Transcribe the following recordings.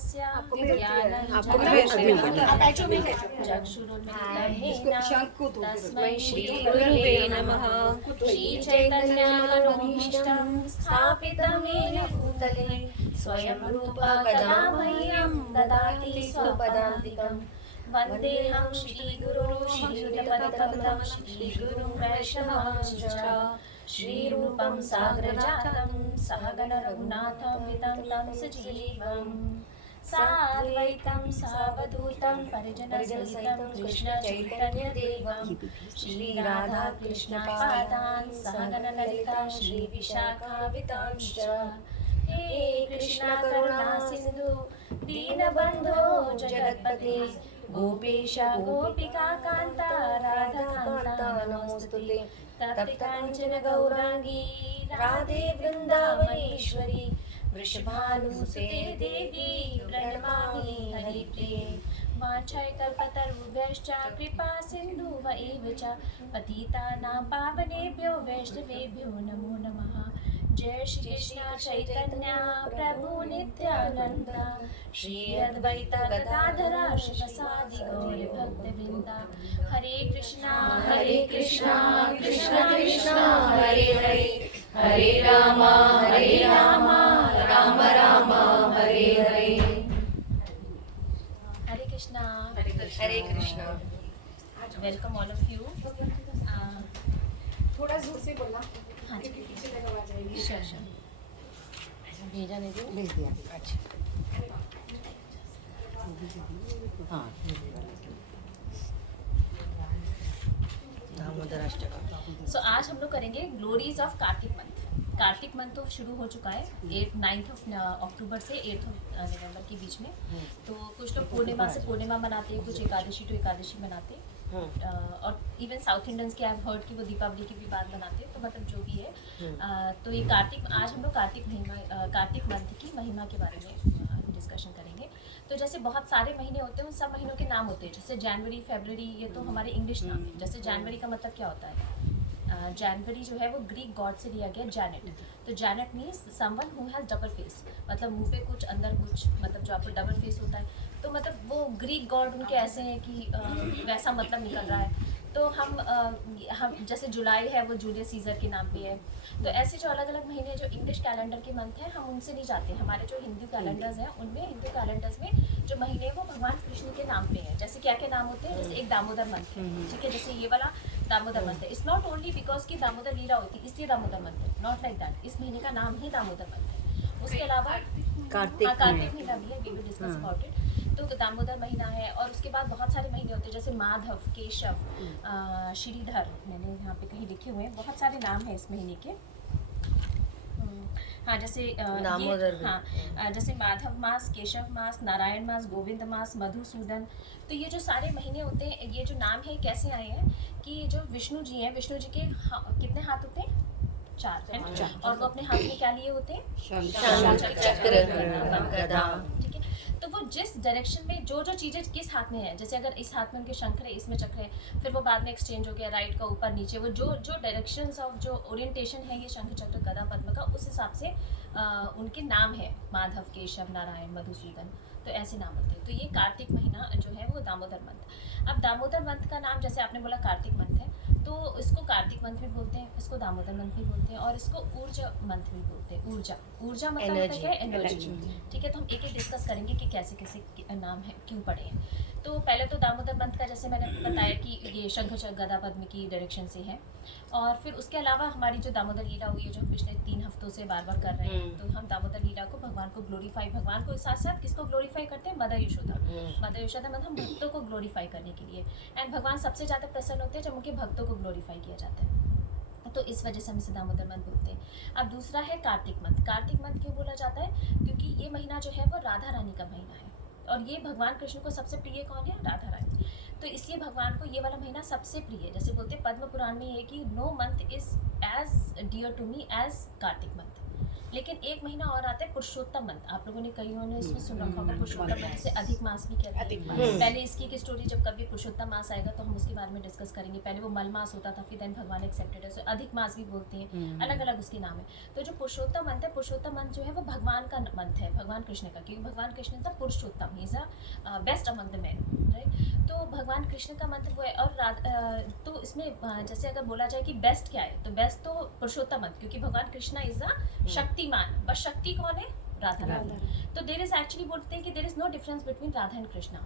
तस्य आपको चक्षुरुन्मिलितं तस्मै श्रीगुरवे नमः। श्रीचैतन्यमनोभीष्टं स्थापितं येन भूतले स्वयं रूपा कदा मह्यं ददाति स्वपदान्तिकं। वन्देऽहं श्रीगुरुं श्रीयुतपदकमलं श्रीगुरुं वैष्णवांश्च श्रीरूपं साग्रजातं सहगण रघुनाथान्वितं तं सजीवम् साद्वैतं सावधूतं परिजनसहितं कृष्णचैतन्यदेवं श्रीराधाकृष्णपादान् सहगण ललिता श्रीविशाखान्वितांश्च। हे कृष्णा करुणा सिन्धु दीनबन्धो जगत्पते गोपेश गोपिका कान्ता राधाकान्ता नमोस्तुते। तप्तकाञ्चन गौराङ्गी राधे वृन्दावनेश्वरी वृषभानुसुते देवी प्रणमामि हरिप्रिये। वाञ्छाकल्पतरुभ्यश्च कृपा सिन्धुव एव च पतितानां पावनेभ्यो वैष्णवेभ्यो नमो नमः। जय श्री कृष्ण चैतन्य प्रभु नित्यानंद श्री अद्वैत गदाधर शिवसादि गौर भक्तवृंद। Hare Krishna Krishna Krishna Hare Hare Hare Ram Ram Ram Hare Hare. Hare Krishna Hare Krishna. Welcome all of you. थोड़ा जोर से बोलना। हाँ जी पीछे तक आवाज आएगी। श्योर भेजा नहीं दिया भेज दिया। अच्छा हाँ दामोदर अष्टकम। सो आज हम लोग करेंगे glories of Kartik month. Kartik month तो शुरू हो चुका है 9th अक्टूबर से 8th नवंबर के बीच में। तो कुछ लोग पूर्णिमा से पूर्णिमा मनाते हैं, कुछ एकादशी टू एकादशी मनाते हैं और इवन साउथ इंडियंस के आई हर्ड कि वो दीपावली की भी बात मनाते हैं। तो मतलब जो भी है तो ये आज हम लोग कार्तिक मंथ की महिमा के बारे में डिस्कशन करेंगे। तो जैसे बहुत सारे महीने होते हैं, उन सब महीनों के नाम होते हैं। जैसे जनवरी, फरवरी, ये तो हमारे इंग्लिश नाम है। जैसे जनवरी का मतलब क्या होता है? जनवरी जो है वो ग्रीक गॉड से लिया गया जैनेट। तो Janet means someone who has double face, मतलब मुंह पे कुछ अंदर कुछ, मतलब जो आपको डबल फेस होता है। तो मतलब वो ग्रीक गॉड उनके ऐसे हैं कि वैसा मतलब निकल रहा है। तो हम जैसे जुलाई है वो जूलियस सीजर के नाम पे है। तो ऐसे जो अलग अलग महीने जो इंग्लिश कैलेंडर के मंथ हैं, हम उनसे नहीं जाते। हमारे जो हिंदू कैलेंडर्स हैं उनमें, हिंदू कैलेंडर्स में जो महीने हैं वो भगवान कृष्ण के नाम पे हैं। जैसे क्या क्या नाम होते हैं? जैसे एक दामोदर मंथ है, ठीक है, जैसे ये वाला दामोदर मंथ है। इट्स नॉट ओनली बिकॉज की दामोदर लीला होती है इसलिए दामोदर मंथ है, नॉट लाइक दैट। इस महीने का नाम ही दामोदर मंथ है। उसके अलावा कार्तिक महीना भी है, we will discuss about it. तो दामोदर महीना है और उसके बाद बहुत सारे महीने होते हैं जैसे माधव, केशव, श्रीधर, मैंने यहाँ पे कहीं लिखे हुए हैं, बहुत सारे नाम हैं इस महीने के। हाँ जैसे जैसे माधव मास, केशव मास, नारायण मास, गोविंद मास, मधुसूदन। तो ये जो सारे महीने होते हैं, ये जो नाम है कैसे आए हैं कि जो विष्णु जी हैं, विष्णु जी के कितने हाथ होते हैं? 4 है। और वो अपने हाथ में क्या लिए होते हैं? चक्र, गदा, ठीक है। तो वो जिस डायरेक्शन में जो चीज़ें किस हाथ में है, जैसे अगर इस हाथ में उनके शंख है, इसमें चक्र है, फिर वो बाद में एक्सचेंज हो गया, राइट का ऊपर नीचे, वो जो डायरेक्शंस ऑफ जो ओरिएंटेशन है ये शंख चक्र गदा पद्म का, उस हिसाब से उनके नाम है माधव, केशव, नारायण, मधुसूदन। तो ऐसे नाम होते हैं। तो ये कार्तिक महीना जो है वो दामोदर मंथ। अब दामोदर मंथ का नाम, जैसे आपने बोला कार्तिक मंथ है, तो इसको कार्तिक मंथ भी बोलते हैं, इसको दामोदर मंथ भी बोलते हैं और इसको ऊर्जा मंथ भी बोलते हैं। ऊर्जा मतलब होता है एनर्जी, ठीक है। तो हम एक एक डिस्कस करेंगे कि कैसे कैसे नाम है, क्यों पड़े हैं। तो पहले तो दामोदर मंथ का जैसे मैंने बताया कि ये शंख चक्र गदा पद्म की डायरेक्शन से है। और फिर उसके अलावा हमारी जो दामोदर लीला हुई है, जो हम पिछले 3 हफ्तों से बार बार कर रहे हैं, तो हम दामोदर लीला को भगवान को ग्लोरीफाई, भगवान को साथ साथ किसको ग्लोरीफाई करते हैं? मदर यशोदा मतलब हम भक्तों को ग्लोरीफाई करने के लिए। एंड भगवान सबसे ज़्यादा प्रसन्न होते हैं जब उनके भक्तों को ग्लोरीफाई किया जाता है। तो इस वजह से हम इसे दामोदर मंथ बोलते हैं। अब दूसरा है कार्तिक मंथ। कार्तिक मंथ क्यों बोला जाता है? क्योंकि ये महीना जो है वो राधा रानी का महीना है और ये भगवान कृष्ण को सबसे प्रिय कौन है? राधा रानी। तो इसलिए भगवान को ये वाला महीना सबसे प्रिय है। जैसे बोलते हैं पद्म पुराण में ये कि no month is as dear to me as Kartik month. लेकिन एक महीना और आता है पुरुषोत्तम मंथ। आप लोगों ने कईयों ने इसमें सुना होगा, पुरुषोत्तम मंथ से अधिक मास भी कहते अधिक हैं। मास। पहले इसकी एक स्टोरी, जब कभी पुरुषोत्तम मास आएगा तो हम उसके बारे में डिस्कस करेंगे। पहले वो मल मास होता था, फिर देन भगवान एक्सेप्टेड है, अधिक मास भी बोलते हैं, अलग अलग उसके नाम है। तो जो पुरुषोत्तम मंथ है, पुरुषोत्तम मंथ जो है वो भगवान का मंथ है, भगवान कृष्ण का, क्योंकि भगवान Krishna is the Purushottam, he is a best among the main, right. तो भगवान कृष्ण का मंथ वो है। और तो इसमें जैसे अगर बोला जाए कि बेस्ट क्या है, तो बेस्ट तो पुरुषोत्तम मंथ, क्योंकि भगवान कृष्ण इज अ शक्तिमान, बस शक्ति कौन है? राधा रानी। तो देर इज एक्चुअली बोलते हैं कि there is no difference between Radha and Krishna.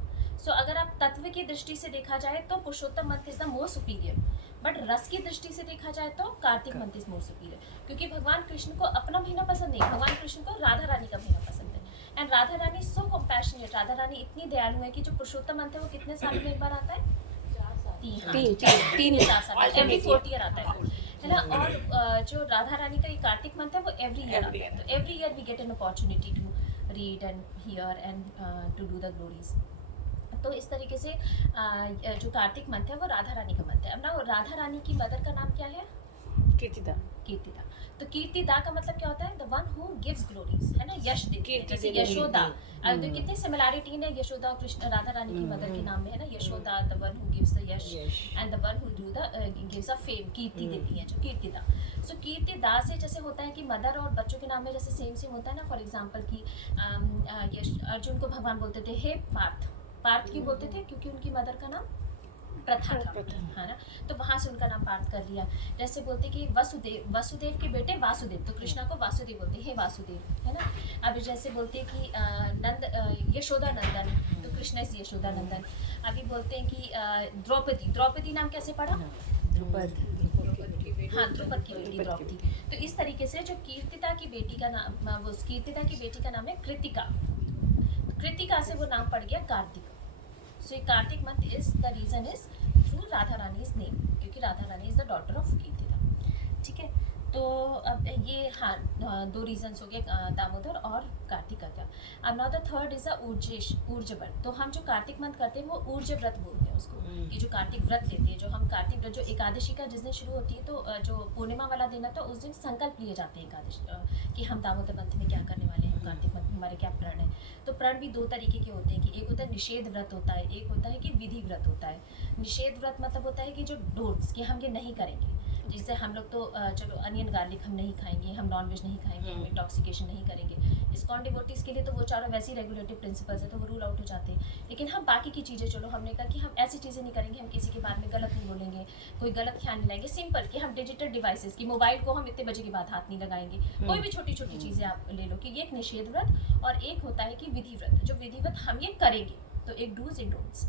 So अगर आप तत्व की दृष्टि से देखा जाए तो Purushottam month is the more superior, but रस की दृष्टि से देखा जाए तो Kartik month is more superior, क्योंकि भगवान कृष्ण को अपना महीना पसंद नहीं, भगवान कृष्ण को राधा रानी का महीना पसंद है। And Radha Rani so compassionate, Radha Rani इतनी दयालु है कि जो पुरुषोत्तम मंथ है वो कितने साल में एक बार आता है? तीन 4 साल, एवरी 4th ईयर आता है ना। और जो राधा रानी का ये कार्तिक मंथ है वो एवरी ईयर आता है। तो every year we get an opportunity to read and hear and to do the glories. तो इस तरीके से जो कार्तिक मंथ है वो राधा रानी का मंथ है। अब ना राधा रानी की मदर का नाम क्या है? कीर्तिदा। कीर्तिदा। तो कीर्तिदा का मतलब क्या होता है? The one who gives glories, है ना, यश देती है। जैसे यशोदा, तो कितनी सिमिलैरिटी है यशोदा और कृष्ण राधा रानी की मदर के नाम में, है ना। Yashoda the one who gives the yash and the one who do the gives a fame, कीर्ति देती है जो कीर्तिदा। सो कीर्तिदा से जैसे होता है कि मदर और बच्चों के नाम में जैसे सेम सेम होता है ना। फॉर एग्जांपल कि अर्जुन को भगवान बोलते थे हे पार्थ। पार्थ क्यों बोलते थे? क्योंकि उनकी मदर का नाम प्रथा था, है ना। तो वहां से उनका नाम पार्थ कर लिया। जैसे बोलते कि वसुदेव, वसुदेव के बेटे वासुदेव, तो कृष्णा को वासुदेव बोलते हैं, हे वासुदेव, है ना। अभी जैसे बोलते हैं कि नंद यशोदा नंदन, तो कृष्ण इज यशोदा नंदन। अभी बोलते हैं कि द्रौपदी, द्रौपदी नाम कैसे पढ़ा? द्रुपद। हाँ, द्रुपद की बेटी द्रौपदी। तो इस तरीके से जो कीर्तिदा की बेटी का नाम, वो कीर्तिदा की बेटी का नाम है कृतिका। कृतिका से वो नाम पड़ गया Kartik. So Kartik month is the reason is through Radha Rani's name, क्योंकि Radha Rani is the daughter of Kirtida. ठीक है, तो अब ये हाँ 2 रीजन्स हो गए, दामोदर और कार्तिक का क्या। अब now the third is a Wurtz व्रत। तो हम जो कार्तिक मंथ करते हैं वो ऊर्ज व्रत बोलते हैं उसको, कि जो कार्तिक व्रत लेते हैं, जो हम कार्तिक व्रत, जो एकादशी का जिस दिन शुरू होती है, तो जो पूर्णिमा वाला दिन है तो उस दिन संकल्प लिए जाते हैं एकादशी कि हम दामोदर मंथ में क्या करने वाले हैं, कार्तिक मंथ में हमारे क्या प्रण है। तो प्रण भी 2 तरीके के होते हैं, कि एक होता है निषेध व्रत होता है, एक होता है कि विधि व्रत होता है। निषेध व्रत मतलब होता है कि जो डोट्स, कि हम ये नहीं करेंगे, जिससे हम लोग तो चलो अनियन गार्लिक हम नहीं खाएंगे, हम नॉनवेज नहीं खाएंगे, हम इंटॉक्सिकेशन नहीं करेंगे। इस्कॉन डिवोटीज के लिए तो वो चारों वैसे ही रेगुलेटिव प्रिंसिपल्स है, तो वो रूल आउट हो जाते हैं। लेकिन हम बाकी की चीज़ें, चलो हमने कहा कि हम ऐसी चीज़ें नहीं करेंगे, हम किसी के बारे में गलत नहीं बोलेंगे, कोई गलत ख्याल नहीं लाएंगे। सिंपल कि हम डिजिटल डिवाइसेस की, मोबाइल को हम इतने बजे के बाद हाथ नहीं लगाएंगे, कोई भी छोटी छोटी चीज़ें आप ले लो, कि ये एक निषेध व्रत। और एक होता है कि विधि व्रत, जो विधि व्रत हम ये करेंगे, तो एक डूज एंड डोंट्स।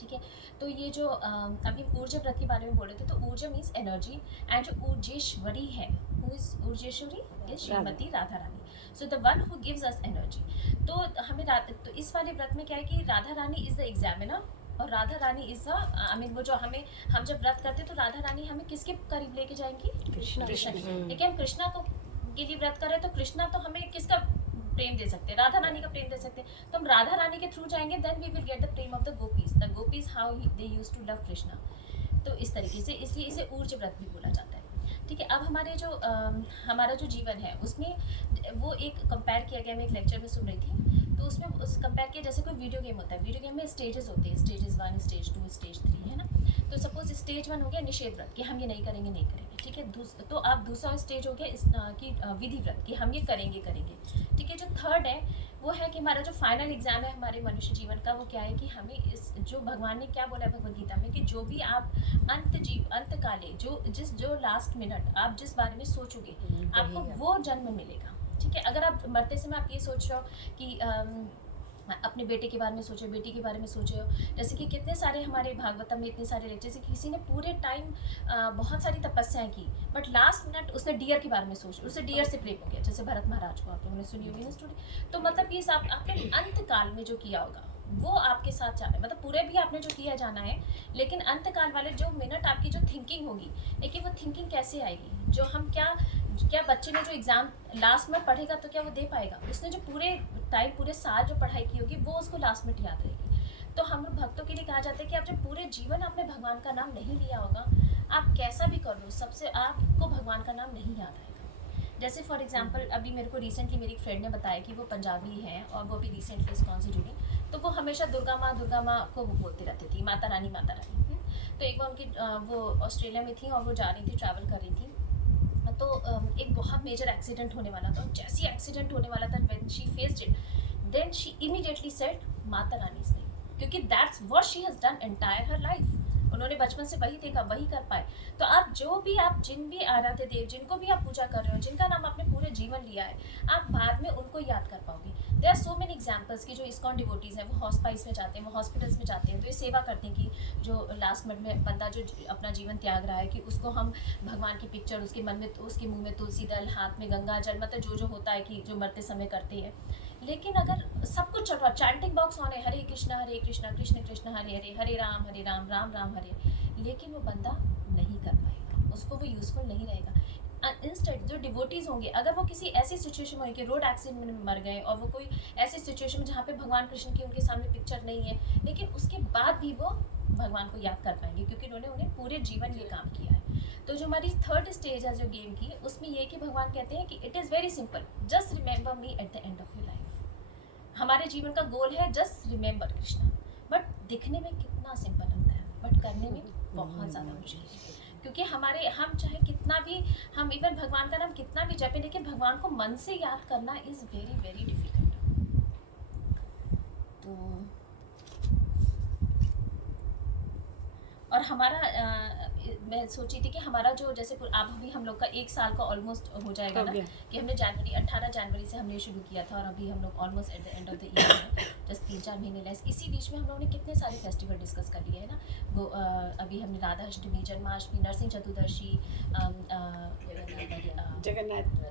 ठीक है, तो ये जो अभी ऊर्जा व्रत के बारे में बोल रहे थे, तो ऊर्जा मीन्स एनर्जी, एंड जो ऊर्जेश्वरी है, who is Urjeshwari, is Shrimati Radha Rani. So the one who gives us energy. तो हमें तो इस वाले व्रत में क्या है कि Radha Rani is the examiner, और Radha Rani is the I mean वो जो हम जब व्रत करते हैं तो राधा रानी हमें किसके करीब लेके जाएंगी? कृष्णा के। लेकिन हम कृष्णा को के लिए व्रत कर रहे हैं, तो कृष्णा तो हमें किसका प्रेम दे सकते हैं? राधा रानी का प्रेम दे सकते हैं। तो हम राधा रानी के थ्रू जाएंगे, then we will get the prem of the gopis. The gopis how they used to love Krishna. तो इस तरीके से, इसलिए इसे ऊर्ज व्रत भी बोला जाता है। ठीक है, अब हमारे जो हमारा जो जीवन है उसमें वो एक कंपेयर किया गया, मैं एक लेक्चर में सुन रही थी, तो उसमें उस कंपेयर किया जैसे कोई वीडियो गेम होता है। वीडियो गेम में स्टेजेस होते हैं, स्टेजेस 1, स्टेज 2, स्टेज 3, है ना। तो सपोज स्टेज 1 हो गया निषेध व्रत, कि हम ये नहीं करेंगे, नहीं करेंगे। ठीक है, तो अब दूसरा स्टेज हो गया कि विधि व्रत, कि हम ये करेंगे, करेंगे। ठीक है, जो थर्ड है वो है कि हमारा जो फाइनल एग्जाम है हमारे मनुष्य जीवन का, वो क्या है कि हमें इस जो भगवान ने क्या बोला है भगवद गीता में, कि जो भी आप अंत काले, जो लास्ट मिनट आप जिस बारे में सोचोगे, आपको वो जन्म मिलेगा। ठीक है, अगर आप मरते समय आप ये सोच रहे हो कि अपने बेटे के बारे में सोचो, बेटी के बारे में सोचो, जैसे कि कितने सारे हमारे भागवतम में इतने सारे लेक्चर से, किसी ने पूरे टाइम बहुत सारी तपस्याएं की, बट लास्ट मिनट उसने डियर के बारे में सोचा, उससे डियर से प्रेम हो गया, जैसे भरत महाराज को आप लोगों ने सुनी होगी ना स्टोरी। तो मतलब ये सब आपने अंत काल में जो किया होगा वो आपके साथ जाना है, मतलब पूरे भी आपने जो किया जाना है, लेकिन अंत काल वाले जो मिनट आपकी जो थिंकिंग होगी, लेकिन वो थिंकिंग कैसे आएगी? जो हम क्या बच्चे ने जो एग्ज़ाम लास्ट में पढ़ेगा तो क्या वो दे पाएगा? उसने जो पूरे टाइम, पूरे साल जो पढ़ाई की होगी वो उसको लास्ट में याद रहेगी। तो हम भक्तों के लिए कहा जाता है कि आप जब पूरे जीवन आपने भगवान का नाम नहीं लिया होगा, आप कैसा भी कर लो, सबसे आपको भगवान का नाम नहीं याद आएगा। जैसे फॉर एग्जांपल अभी मेरे को रिसेंटली मेरी एक फ्रेंड ने बताया कि वो पंजाबी हैं और वो भी रिसेंटली इस्कॉन से जुड़ी, तो वो हमेशा दुर्गा माँ को वो बोलती रहती थी, माता रानी माता रानी। तो एक बार उनकी वो ऑस्ट्रेलिया में थी और वो जा रही थी, ट्रैवल कर रही थी, तो एक बहुत मेजर एक्सीडेंट होने वाला था। जैसे ही एक्सीडेंट होने वाला था, when she faced it, then she immediately said Mata Rani से, क्योंकि that's what she has done entire her life. उन्होंने बचपन से वही देखा, वही कर पाए। तो आप जिन भी आराध्य देव, जिनको भी आप पूजा कर रहे हो, जिनका नाम आपने पूरे जीवन लिया है, आप बाद में उनको याद कर पाओगे। There are so many examples की जो इस्कॉन डिवोटीज हैं, वो हॉस्पाइस में जाते हैं, वो हॉस्पिटल्स में जाते हैं, तो ये सेवा करते हैं कि जो लास्ट मिनट में बंदा जो अपना जीवन त्याग रहा है, कि उसको हम भगवान की पिक्चर, उसके मन में, उसके मुंह में तुलसी दल, हाथ में गंगा जल, मतलब जो होता है कि जो मरते समय करते हैं। लेकिन अगर सब कुछ चल रहा, चैंटिंग बॉक्स ऑन है, हरे कृष्णा कृष्ण कृष्ण हरे हरे, हरे राम राम राम हरे, लेकिन वो बंदा नहीं कर पाएगा, उसको वो यूजफुल नहीं रहेगा। इंस्टेंट जो डिवोटीज होंगे, अगर वो किसी ऐसी सिचुएशन में कि रोड एक्सीडेंट में मर गए और वो कोई ऐसी सिचुएशन में जहाँ पे भगवान कृष्ण की उनके सामने पिक्चर नहीं है, लेकिन उसके बाद भी वो भगवान को याद कर पाएंगे, क्योंकि उन्होंने उन्हें पूरे जीवन ये काम किया है। तो जो हमारी थर्ड स्टेज है जो गेम की, उसमें ये कि भगवान कहते हैं कि it is very simple, just remember me at the end of your life. हमारे जीवन का गोल है जस्ट रिमेंबर कृष्णा, बट दिखने में कितना सिंपल लगता है, बट करने में बहुत ज़्यादा मुश्किल है। क्योंकि हम चाहे कितना भी, हम इवन भगवान का नाम कितना भी जपें, लेकिन भगवान को मन से याद करना इज़ वेरी वेरी डिफिकल्ट। तो और हमारा मैं सोची थी कि हमारा जो जैसे अब भी हम लोग का 1 साल का ऑलमोस्ट हो जाएगा ना, कि हमने 18 जनवरी से हमने शुरू किया था और अभी हम लोग almost at the end of the year है, जस्ट 3-4 महीने लेस। इसी बीच में हम लोगों ने कितने सारे फेस्टिवल डिस्कस कर लिए है ना। वो अभी हमने राधा अष्टमी, जन्माष्टमी, नरसिंह चतुर्दशी,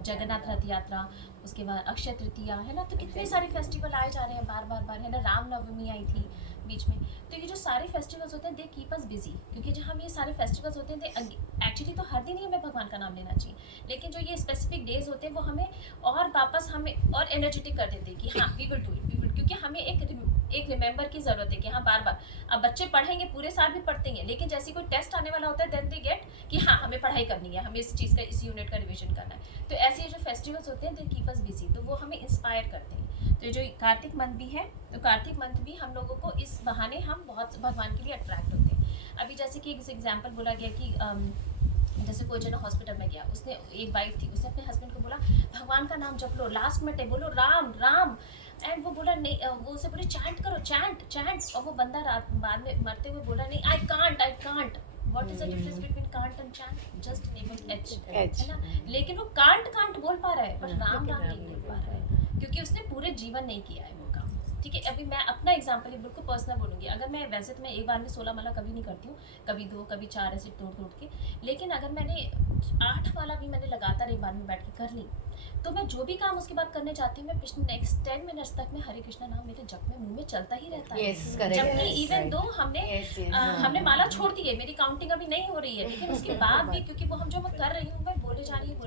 जगन्नाथ रथ यात्रा, उसके बाद अक्षय तृतीया, है ना। तो कितने सारे फेस्टिवल आए जा रहे हैं बार, है ना। रामनवमी आई थी बीच में। तो ये जो सारे फेस्टिवल्स होते हैं, दे कीप अस बिजी, क्योंकि जब हम ये सारे फेस्टिवल्स होते हैं, एक्चुअली तो हर दिन ही हमें भगवान का नाम लेना चाहिए, लेकिन जो ये स्पेसिफिक डेज होते हैं वो हमें और वापस हमें और एनर्जेटिक कर देते हैं कि हाँ वी विल डू इट, क्योंकि हमें एक रिमेंबर की ज़रूरत है कि हाँ बार। अब बच्चे पढ़ेंगे, पूरे साल भी पढ़ते हैं, लेकिन जैसे कोई टेस्ट आने वाला होता है, देन दे गेट कि हाँ हमें पढ़ाई करनी है, हमें इस चीज़ का, इस यूनिट का रिविजन करना है। तो ऐसे जो फेस्टिवल्स होते हैं, दे कीप अस बिजी, तो वो हमें इंस्पायर करते हैं। तो जो कार्तिक मंथ भी है, तो कार्तिक मंथ भी हम लोगों को इस बहाने हम बहुत भगवान के लिए अट्रैक्ट होते हैं। अभी जैसे कि एक एग्जाम्पल बोला गया कि जैसे कोई जन हॉस्पिटल में गया, उसने, एक वाइफ थी, उसने अपने हस्बैंड को बोला भगवान का नाम जप लो, लास्ट में बोलो राम राम, एंड वो बोला नहीं, वो उसे बोले चैंट करो, चैंट, और वो बंदा बाद में मरते हुए बोला नहीं, I can't. What is the difference between can't and chant? Just enable H, है ना। लेकिन वो कांट बोल पा रहा है, पर राम नहीं बोल पा रहा है, क्योंकि उसने पूरे जीवन नहीं किया है वो काम। ठीक है, अभी मैं अपना एग्जाम्पल बिल्कुल पर्सनल बोलूँगी। अगर मैं, वैसे तो मैं एक बार में 16 माला कभी नहीं करती हूँ, कभी 2, कभी 4 ऐसे तोड़ के, लेकिन अगर मैंने 8 माला भी मैंने लगातार एक बार में बैठ के कर ली, तो मैं जो भी काम उसके बाद करने चाहती हूँ, मैं पिछले नेक्स्ट 10 मिनट्स तक में हरे कृष्णा नाम मेरे जप में मुंह में चलता ही रहता है। जबकि इवन दो हमने माला छोड़ दी है, मेरी काउंटिंग अभी नहीं हो रही है, लेकिन उसके बाद भी, क्योंकि वो हम जो मैं कर रही हूँ, मैं बोले जा रही हूँ।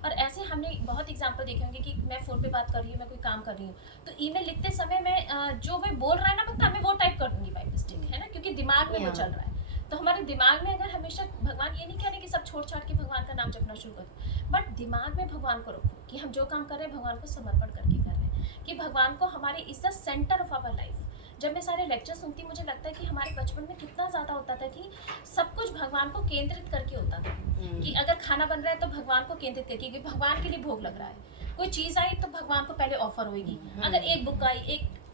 और ऐसे हमने बहुत एग्जाम्पल देखे होंगे कि मैं फ़ोन पे बात कर रही हूँ, मैं कोई काम कर रही हूँ, तो ईमेल लिखते समय मैं जो मैं बोल रहा है ना वक्त, मैं वो टाइप कर दूंगी बाई मिस्टेक, है ना, क्योंकि दिमाग में वो चल रहा है। तो हमारे दिमाग में अगर हमेशा, भगवान ये नहीं कह रहे कि सब छोड़ छाड़ के भगवान का नाम जपना शुरू करो, बट दिमाग में भगवान को रखो कि हम जो काम कर रहे हैं भगवान को समर्पण करके कर रहे हैं, कि भगवान को हमारे is the centre of our life. जब मैं सारे लेक्चर सुनती, मुझे लगता है कि हमारे बचपन में कितना ज़्यादा होता था कि सब कुछ भगवान को केंद्रित करके होता था, कि अगर खाना बन रहा है तो भगवान को केंद्रित करके, क्योंकि भगवान के लिए भोग लग रहा है। कोई चीज़ आई तो भगवान को पहले ऑफर होगी। अगर एक बुक आई,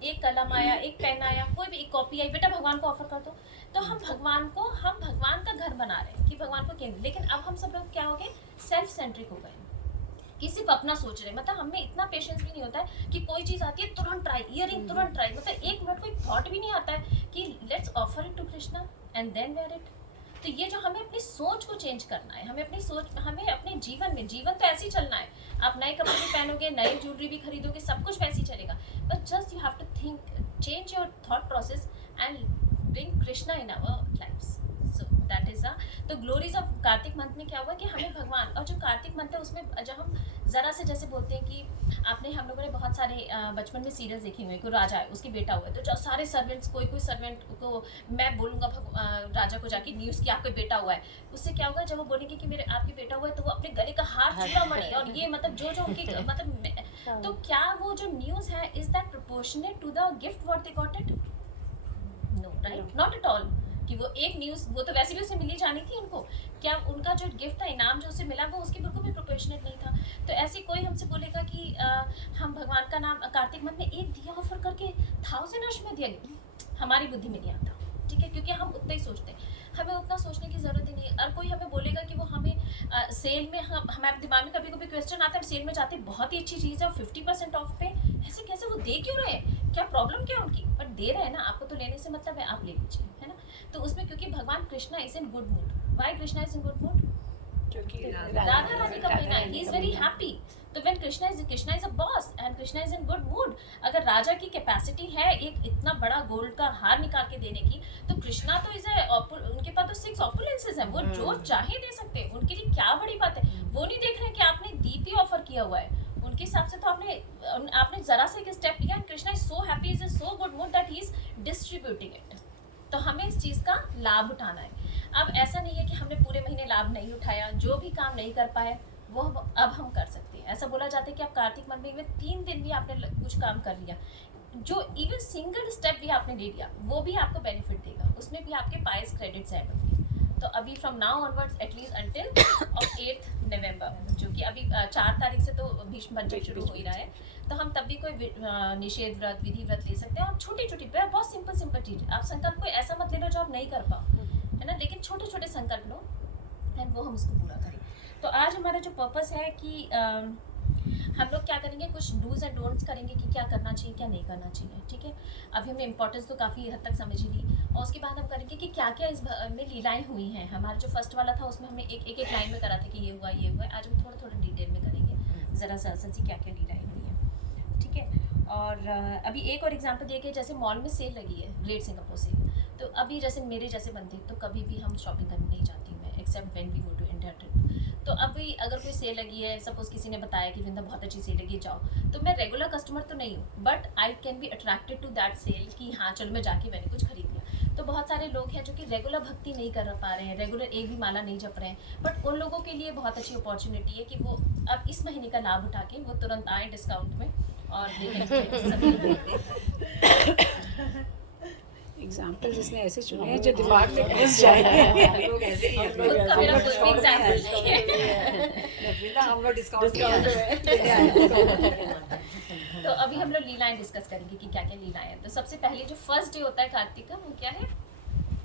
एक कलम आया, एक पेन आया, कोई भी एक कॉपी आई, बेटा भगवान को ऑफर कर दो। तो हम भगवान का घर बना रहे हैं कि भगवान को केंद्र। लेकिन अब हम सब लोग क्या हो गए, सेल्फ सेंट्रिक हो गए, कि सिर्फ अपना सोच रहे हैं। मतलब हमें इतना पेशेंस भी नहीं होता है कि कोई चीज़ आती है तुरंत ट्राई, इयरिंग तुरंत ट्राई, मतलब 1 मिनट को एक थॉट भी नहीं आता है कि let's offer it to Krishna and then wear it. तो ये जो हमें अपनी सोच को चेंज करना है, हमें अपने जीवन में, जीवन तो ऐसे ही चलना है। आप नए कपड़े भी पहनोगे, नई ज्वेलरी भी खरीदोगे, सब कुछ वैसे ही चलेगा, but just you have to think, change your thought process and bring Krishna in our lifes. So that is तो ग्लोरीज ऑफ कार्तिक मंथ में क्या हुआ कि हमें भगवान, और जो कार्तिक मंथ है उसमें जब हम ज़रा से जैसे बोलते हैं कि आपने हम लोगों ने बहुत सारे बचपन में सीरियल्स देखे हुए हैं, कोई राजा है उसकी बेटा हुआ है, तो जो सारे सर्वेंट्स कोई सर्वेंट को मैं बोलूँगा राजा को जाके न्यूज़ कि आपका बेटा हुआ है, उससे क्या होगा जब वो बोलेंगे कि मेरे आपके बेटा हुआ है तो वो अपने गले का हार चूड़ा मणि और ये मतलब जो उनकी मतलब तो क्या वो जो न्यूज़ है is that proportionate to the gift what they got it? No right, not at all. कि वो एक न्यूज़ वो तो वैसे भी उसे मिली जानी थी उनको, क्या उनका जो गिफ्ट था इनाम जो उसे मिला वो उसके बिल्कुल भी प्रोपोर्शनेट नहीं था। तो ऐसे कोई हमसे बोलेगा कि हम भगवान का नाम कार्तिक मंथ में एक दिया ऑफर करके 1000 अश्वमेध, हमारी बुद्धि में नहीं आता, ठीक है, क्योंकि हम उतना ही सोचते हैं, हमें उतना सोचने की ज़रूरत ही नहीं है। और कोई हमें बोलेगा कि वो हमें सेल में हमारे दिमाग में कभी कभी क्वेश्चन आता है, सेल में जाते बहुत ही अच्छी चीज़ है और 50% ऑफ पे, ऐसे कैसे वो दे क्यों रहे हैं, क्या प्रॉब्लम क्या उनकी, बट दे रहे हैं ना, आपको तो लेने से मतलब है, आप ले लीजिए, है ना। तो उसमें क्योंकि भगवान Krishna is in good mood, why Krishna is in good mood, क्योंकि राधा रानी का महीना है, ही इज वेरी हैप्पी। तो when Krishna is a boss and Krishna is in good mood, अगर राजा की कैपेसिटी है एक इतना बड़ा गोल्ड का हार निकाल के देने की, तो कृष्णा तो इज उनके पास तो 6 ऑपुलेंसेस हैं, वो जो चाहे दे सकते हैं, उनके लिए क्या बड़ी बात है। वो नहीं देख रहे हैं कि आपने दीप ही ऑफर किया हुआ है, उनके हिसाब से तो आपने जरा से एक स्टेप लिया, Krishna is so happy, is in so good mood that he is distributing it. तो हमें इस चीज़ का लाभ उठाना है। अब ऐसा नहीं है कि हमने पूरे महीने लाभ नहीं उठाया, जो भी काम नहीं कर पाए वो अब हम कर सकते हैं। ऐसा बोला जाता है कि आप कार्तिक मंथ में 3 दिन भी आपने कुछ काम कर लिया, जो इवन सिंगल स्टेप भी आपने ले लिया, वो भी आपको बेनिफिट देगा, उसमें भी आपके पाइस क्रेडिट्स ऐड होंगे। तो अभी from now onwards at least until of 8 नवंबर, जो कि अभी 4 तारीख से तो भीष्म पंचक शुरू हो ही रहा है, तो हम तब भी कोई निषेध व्रत विधि व्रत ले सकते हैं, और छोटी छोटी बहुत सिंपल चीज़, आप संकल्प कोई ऐसा मत ले लो जो आप नहीं कर पाओ, है ना, लेकिन छोटे छोटे संकल्प लो एंड वो हम उसको पूरा करें। तो आज हमारा जो पर्पस है कि हम लोग क्या करेंगे, कुछ डूज एंड डोंट्स करेंगे कि क्या करना चाहिए क्या नहीं करना चाहिए, ठीक है। अभी हमने इंपॉर्टेंस तो काफ़ी हद तक समझ ही ली, और उसके बाद हम करेंगे कि क्या क्या इस में लीलाएँ हुई हैं। हमारा जो फर्स्ट वाला था उसमें हमने एक लाइन में करा था कि ये हुआ ये हुआ, आज हम थोड़ा डिटेल में करेंगे ज़रा सा सी क्या क्या लीलाएँ हुई हैं, ठीक है। और अभी एक और एग्जांपल देखिए, जैसे मॉल में सेल लगी है, ग्रेट सिंगापुर सेल, तो अभी जैसे मेरे जैसे बनते तो कभी भी हम शॉपिंग करने नहीं जाती मैं, except when we go to India trip. तो अभी अगर कोई सेल लगी है, सपोज किसी ने बताया कि वृंदा बहुत अच्छी सेल लगी है जाओ, तो मैं रेगुलर कस्टमर तो नहीं हूँ, but I can be attracted to that sale कि हाँ चलो मैं जाके मैंने कुछ खरीद लिया। तो बहुत सारे लोग हैं जो कि रेगुलर भक्ति नहीं कर पा रहे हैं, रेगुलर एक भी माला नहीं जप रहे हैं, बट उन लोगों के लिए बहुत अच्छी अपॉर्चुनिटी है कि वो अब इस महीने का लाभ उठा के वो तुरंत आए डिस्काउंट में और एग्जाम्पल जिसने ऐसे चुने हैं जो दिमाग में घुस जाए। लोग ऐसे ही हैं। खुद का मेरा कुछ भी एग्जाम्पल नहीं है। नफीला, हम लोग डिस्काउंट तो अभी हम लोग लीलाएं डिस्कस करेंगे कि क्या क्या लीलाएं हैं। तो सबसे पहले जो फर्स्ट डे होता है कार्तिक का, वो क्या है,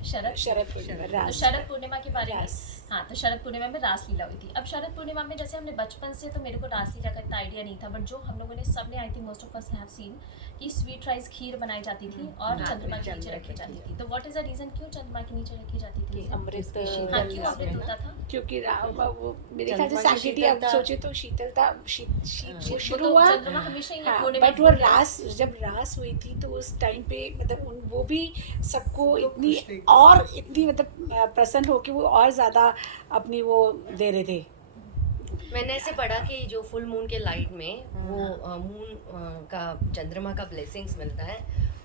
शरद पूर्णिमा, तो रास। शरद पूर्णिमा के बारे में, रास। हाँ, तो शरद पूर्णिमा में रास लीला हुई थी। अब शरद पूर्णिमा में जैसे हमने बचपन से, तो मेरे को रास लीला का इतना आइडिया नहीं था, बट जो हम लोगों ने सबने, I think most of us have seen कि स्वीट राइस खीर बनाई जाती थी और चंद्रमा के नीचे रखी जाती थी। तो व्हाट इज द रीजन क्यों चंद्रमा के नीचे रखी जाती थी? अमृत, हाँ, क्यों अमृत होता था? क्योंकि वो मेरे ख्याल से चंद्रमा की सांकेतिक, अब शीतलता। सोचे तो शीतलता, शीत वो शुरू तो हुआ। चंद्रमा हमेशा ही हाँ, पूर्णिमा बट वो रास, जब रास हुई थी तो उस टाइम पे मतलब वो भी सबको इतनी और इतनी मतलब प्रसन्न हो कि वो और ज़्यादा अपनी वो दे रहे थे। मैंने ऐसे पढ़ा कि जो फुल मून के लाइट में वो मून का, चंद्रमा का ब्लेसिंग्स मिलता है,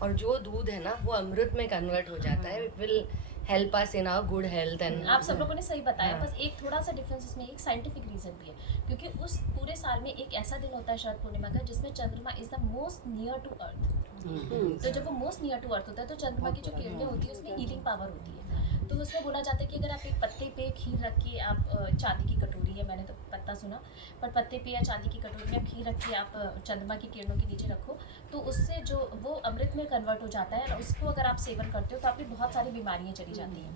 और जो दूध है ना वो अमृत में कन्वर्ट हो जाता है। It will help us in our good health and आप सब लोगों ने सही बताया। हाँ। बस एक थोड़ा सा डिफरेंस इसमें, एक साइंटिफिक रीजन भी है, क्योंकि उस पूरे साल में एक ऐसा दिन होता है शरद पूर्णिमा का जिसमें चंद्रमा is the most near to earth. तो जब वो मोस्ट नियर टू अर्थ होता है तो चंद्रमा की जो किरणें होती है उसमें हीलिंग पावर होती है। तो उसमें बोला जाता है कि अगर आप एक पत्ते पे खीर रख के, आप चांदी की कटोरी है, मैंने तो पत्ता सुना, पर पत्ते पे या चांदी की कटोरी में आप खीर रख के आप चंद्रमा की किरणों के नीचे रखो, तो उससे जो वो अमृत में कन्वर्ट हो जाता है, और उसको अगर आप सेवन करते हो तो आपकी बहुत सारी बीमारियाँ चली जाती हैं,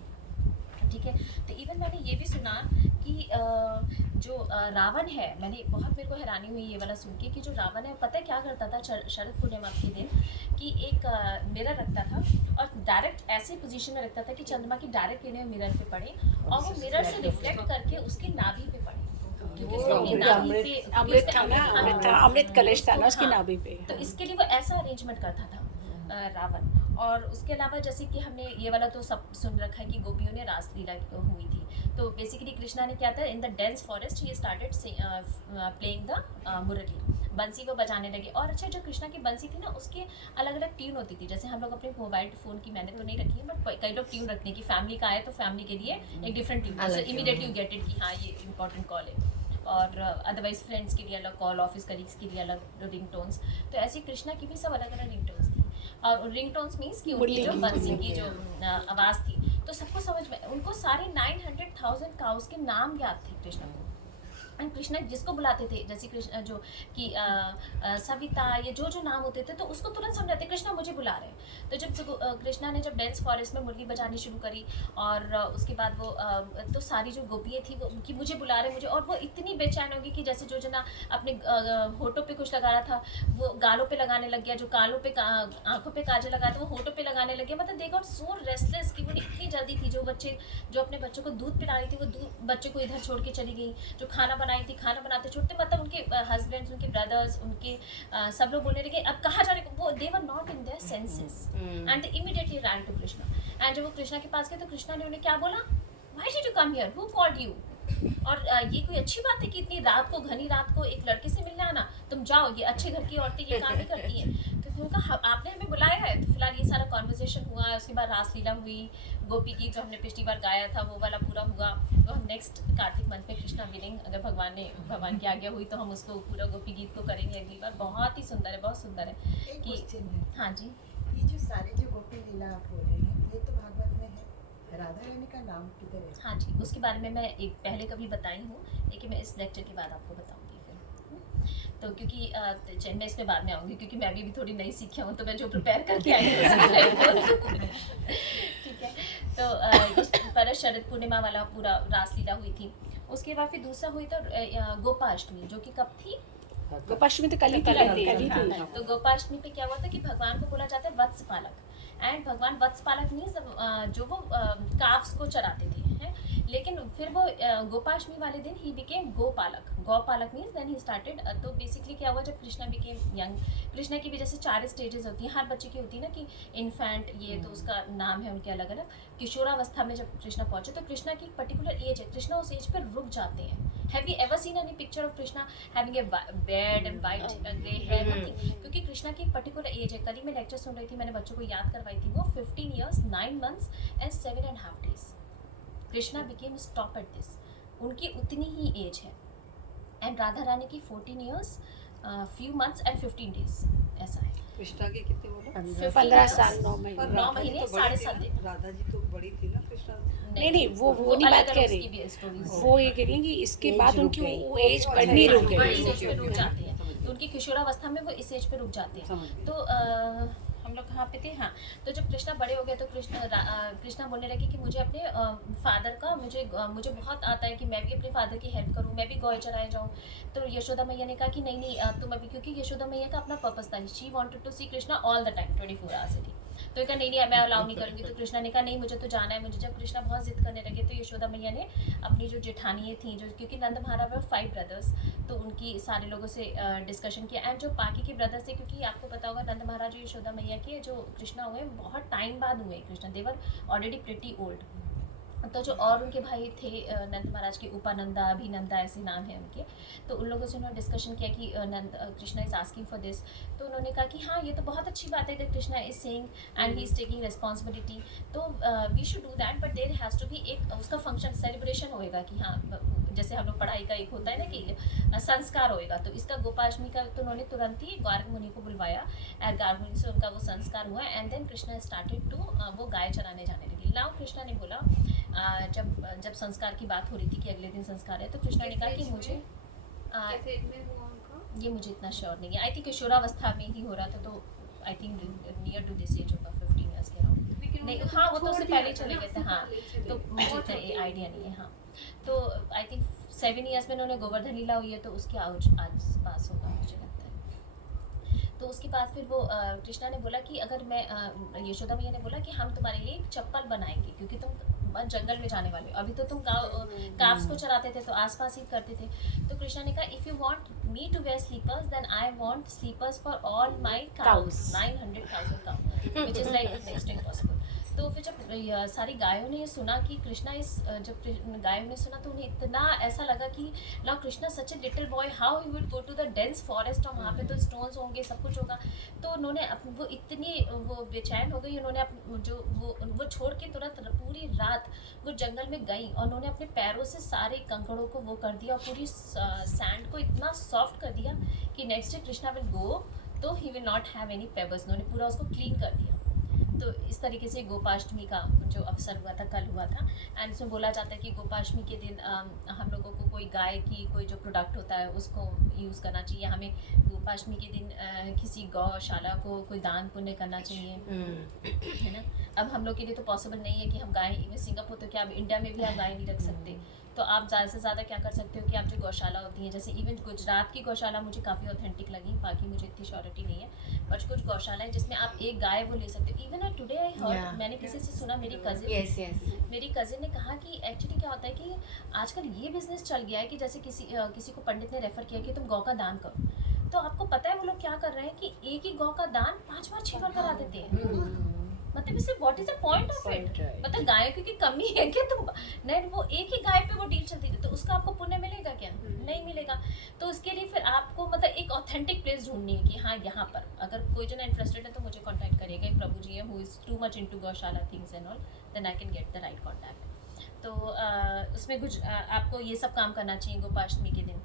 ठीक है। तो इवन मैंने ये भी सुना कि जो रावण है, मेरे को हैरानी हुई ये वाला सुन के कि जो रावण है, पता है क्या करता था शरद पूर्णिमा के दिन, कि एक मिरर रखता था और डायरेक्ट ऐसे पोजीशन में रखता था कि चंद्रमा की डायरेक्ट किरणें मिरर पे पड़े और वो मिरर से रिफ्लेक्ट करके उसके नाभि पे पड़े, क्योंकि उसके अपनी नाभि पे अमृत था ना, अमृत कलश था ना उसकी हाँ, नाभि पे। तो इसके लिए वो ऐसा अरेंजमेंट करता था रावण। और उसके अलावा जैसे कि हमने ये वाला तो सब सुन रखा है कि गोपियों ने रासलीला हुई थी। तो बेसिकली कृष्णा ने क्या था, in the dense forest he started playing the murli, बंसी को बजाने लगे। और अच्छा, जो कृष्णा की बंसी थी ना, उसके अलग अलग ट्यून होती थी। जैसे हम लोग अपने मोबाइल फ़ोन की, मैंने तो नहीं रखी है, बट कई लोग ट्यून रखते हैं कि फैमिली का है तो फैमिली के लिए एक डिफरेंट ट्यून, अलग इमीडिएटली यू गेट इट कि हाँ ये इंपॉर्टेंट कॉल है। और अदरवाइज फ्रेंड्स के लिए अलग कॉल, ऑफिस कलीग्स के लिए अलग रिंग टोन्स। तो ऐसे कृष्णा की भी सब अलग अलग रिंग टोन्स थी। और रिंग टोन्स मीन्स कि उनकी जो बंसी की जो आवाज़ थी, तो सबको समझ में, उनको सारे 900,000 काउस के नाम याद थे कृष्णा को। एंड कृष्णा जिसको बुलाते थे, जैसे कृष्ण जो कि सविता, ये जो जो नाम होते थे, तो उसको तुरंत समझाते कृष्णा मुझे बुला रहे हैं। तो जब कृष्णा ने जब डेंस फॉरेस्ट में मुरली बजानी शुरू करी, और उसके बाद वो तो सारी जो गोपियाँ थी वो कि मुझे बुला रहे मुझे, और वो इतनी बेचैन होगी कि जैसे जो जना अपने होठों पे कुछ लगा रहा था वो गालों पे लगाने लग गया, जो गालों पे आंखों पे काजल लगाया था वो होठों पे लगाने लग गया। मतलब दे गॉट सो रेस्टलेस कि वो इतनी जल्दी थी। जो अपने बच्चों को दूध पिला रही थी, वो दूध बच्चे को इधर छोड़ के चली गई। जो खाना बनाई थी, खाना बनाते छोड़ते, मतलब उनके हस्बैंड्स, उनके ब्रदर्स, उनके सब लोग बोलने लगे अब कहाँ जा रहे, वो they were not in their senses and they immediately ran to Krishna. And जब वो कृष्णा के पास गए तो कृष्णा ने उन्हें क्या बोला, why did you come here, who called you. और ये कोई अच्छी बात है कि इतनी रात को, घनी रात को एक लड़के से मिलने आना, तुम जाओ, ये अच्छे घर की औरतें ये काम ही करती हैं। तो उन्होंने कहा आपने हमें बुलाया है। तो फिलहाल ये सारा कॉन्वर्जेशन हुआ, उसके बाद रासलीला हुई, गोपी गीत जो हमने पिछली बार गाया था वो वाला पूरा हुआ। तो हम नेक्स्ट कार्तिक मंथ में कृष्णा विलिंग, अगर भगवान की आज्ञा हुई तो हम उसको पूरा गोपी गीत को करेंगे अगली बार। बहुत ही सुंदर है, बहुत सुंदर है। एक कि क्वेश्चन है, हाँ जी, ये जो सारे जो गोपी लीला आप बोल रहे हैं ये तो भागवत में है, राधा रानी का नाम किधर है? हाँ जी, उसके बारे में मैं एक पहले कभी बताई हूँ, लेकिन मैं इस लेक्चर के बाद आपको बताऊँगी फिर। तो क्योंकि मैं इसमें बाद में आऊँगी, क्योंकि मैं अभी भी थोड़ी नई सीखी हूँ, तो मैं जो प्रिपेयर करके आई हूँ उसमें नहीं बोलूँ। ठीक है। तो पर शरद पूर्णिमा वाला पूरा रासलीला हुई थी। उसके बाद फिर दूसरा हुई तो गोपाष्टमी, जो कि कब थी, गोपाष्टमी तो कल ही थी। हाँ, तो गोपाष्टमी पे क्या हुआ था कि भगवान को बोला जाता है वत्स पालक। एंड भगवान वत्स पालक मीन्स जो वो काव्स को चराते थे, हैं। लेकिन फिर वो गोपाष्टमी वाले दिन ही became gopalak means then he started. तो बेसिकली क्या हुआ, जब कृष्णा बिकेम यंग, कृष्णा की भी जैसे 4 स्टेजेस होती हैं, हर बच्चे की होती है ना, कि इन्फेंट, ये तो उसका नाम है उनके अलग अलग। किशोरावस्था में जब कृष्णा पहुंचे तो कृष्णा की एक पर्टिकुलर एज है, कृष्णा उस एज पर रुक जाते हैं। Have you ever seen any picture of Krishna having a beard and white grey hair, nothing, क्योंकि कृष्णा की एक पर्टिकुलर एज है। कल ही मैं लेक्चर सुन रही थी, मैंने बच्चों को याद करवाई थी, वो 15 years 9 months and 7.5 days Krishna became stop at this, उनकी उतनी ही एज है। एंड राधा रानी की 14 years few months and 15 days, ऐसा है। कृष्णा की कितने बोले? 15 साल 9 पर महीने। 9 राधा जी महीने तो बड़ी 7.5 थी दिन। ना, राधा जी तो बड़ी थी ना कृष्णा से। नहीं, वो नहीं बात अलग-अलग कह उसकी रही, भी stories वो ये कह रही है कि इसके एज बाद रुक उनकी गई। वो एज बढ़नी रुक बड़ी गई। एज पे रुक जाते हैं, समझ गई। तो उनकी किशोरावस्था में वो इस एज पे रुक जाते हैं। समझ गई। तो हम लोग कहाँ पे थे, हाँ। तो जब कृष्णा बड़े हो गए तो कृष्णा बोलने लगे कि मुझे अपने फादर का मुझे बहुत आता है कि मैं भी अपने फादर की हेल्प करूँ, मैं भी गौ चराए जाऊँ। तो यशोदा मैया ने कहा कि नहीं तुम अभी, क्योंकि यशोदा मैया का अपना पर्पस था, she wanted to see Krishna all the time 24 hours थी। तो कहा नहीं मैं अलाउ नहीं करूँगी। तो कृष्णा ने कहा नहीं मुझे तो जाना है मुझे। जब कृष्णा बहुत जिद करने लगे तो यशोदा मैया ने अपनी जो जेठानियाँ थी, जो क्योंकि नंद महाराज वर 5 brothers, तो उनकी सारे लोगों से डिस्कशन किया। एंड जो बाकी के ब्रदर्स थे, क्योंकि आपको पता होगा नंद महाराज और यशोदा मैया के जो कृष्णा हुए बहुत टाइम बाद हुए कृष्णा, देवर ऑलरेडी प्रिटी ओल्ड। तो जो और उनके भाई थे नंद महाराज के, उपानंदा, अभिनंदा, ऐसे नाम है उनके। तो उन लोगों से उन्होंने डिस्कशन किया कि Krishna is asking for this. तो उन्होंने कहा कि हाँ ये तो बहुत अच्छी बात है कि Krishna is saying and he is taking responsibility, तो we should do that, but there has to be एक उसका फंक्शन, सेलिब्रेशन होएगा कि हाँ जैसे हम लोग पढ़ाई का एक होता है ना कि संस्कार होएगा। तो इसका गोपाष्टमी का तो उन्होंने तुरंत ही गार्ग मुनि को बुलवाया, और गार्ग मुनि से उनका वो संस्कार हुआ। And then Krishna started to वो गाय चराने जाने लगी। नाउ कृष्णा ने बोला जब संस्कार की बात हो रही थी कि अगले दिन संस्कार है, तो कृष्णा ने कहा कि मुझे ये मुझे इतना श्योर नहीं है, आई थिंक किशोरावस्था में ही हो रहा था, तो I think near to this age होगा 15 years के अराउंड। नहीं हाँ वो तो उससे पहले चले गए थे, हाँ तो मुझे इतना आइडिया नहीं है। हाँ तो आई थिंक 7 years में उन्होंने गोवर्धन लीला हुई है, तो उसके आज पास होगा मुझे लगता है। तो उसके बाद फिर वो कृष्णा ने बोला कि अगर मैं यशोदा मैया ने बोला कि हम तुम्हारे लिए एक चप्पल बनाएंगे, क्योंकि तुम जंगल में जाने वाले हो, अभी तो तुम काव्स को चराते थे तो आसपास ही करते थे। तो कृष्णा ने कहा if you want me to wear slippers then I want slippers for all my cows, 900,000 cow, which is like next impossible. तो फिर जब सारी गायों ने ये सुना कि कृष्णा जब गायों ने सुना तो उन्हें इतना ऐसा लगा कि now Krishna such a little boy, how he would go to the dense forest, और वहाँ पे तो स्टोन्स होंगे, सब कुछ होगा। तो उन्होंने वो इतनी वो बेचैन हो गई, उन्होंने वो छोड़ के तुरंत पूरी रात वो जंगल में गई और उन्होंने अपने पैरों से सारे कंकड़ों को वो कर दिया और पूरी सैंड को इतना सॉफ्ट कर दिया कि next day Krishna will go तो he will not have any pebbles. उन्होंने पूरा उसको क्लीन कर दिया। तो इस तरीके से गोपाष्टमी का जो अवसर हुआ था कल हुआ था। एंड इसमें बोला जाता है कि गोपाष्टमी के दिन हम लोगों को कोई गाय की कोई जो प्रोडक्ट होता है उसको यूज़ करना चाहिए। हमें गोपाष्टमी के दिन किसी गौशाला को कोई दान पुण्य करना चाहिए, है ना। अब हम लोग के लिए तो पॉसिबल नहीं है कि हम गाय, इवन सिंगापुर तो क्या, अब इंडिया में भी आप गाय नहीं रख सकते। तो आप ज़्यादा से ज़्यादा क्या कर सकते हो कि आप जो गौशाला होती हैं, जैसे इवन गुजरात की गौशाला मुझे काफ़ी ऑथेंटिक लगी, बाकी मुझे इतनी श्योरिटी नहीं है, बट कुछ गौशाला है जिसमें आप एक गाय वो ले सकते हो। इवन टुडे आई हर्ड, मैंने किसी से सुना, मेरी कज़िन ने कहा कि एक्चुअली क्या होता है कि आजकल ये बिजनेस चल गया है कि जैसे किसी को पंडित ने रेफर किया कि तुम गौ का दान करो, तो आपको पता है वो लोग क्या कर रहे हैं कि एक ही गौ का दान 5 बार 6 बार करा देते हैं। मतलब इससे what is the point of it, मतलब गायों की कमी है क्या तुम, नहीं वो एक ही गाय पे वो डील चलती है, तो उसका आपको पुण्य मिलेगा क्या? नहीं मिलेगा। तो उसके लिए फिर आपको मतलब एक ऑथेंटिक प्लेस ढूंढनी है कि हाँ यहाँ पर अगर कोई जना इंटरेस्टेड है तो मुझे कांटेक्ट करिएगा। एक प्रभु जी है who is too much into gaushala things and all, then I can get the right contact. तो उसमें कुछ आपको ये सब काम करना चाहिए गोपाष्टमी के दिन।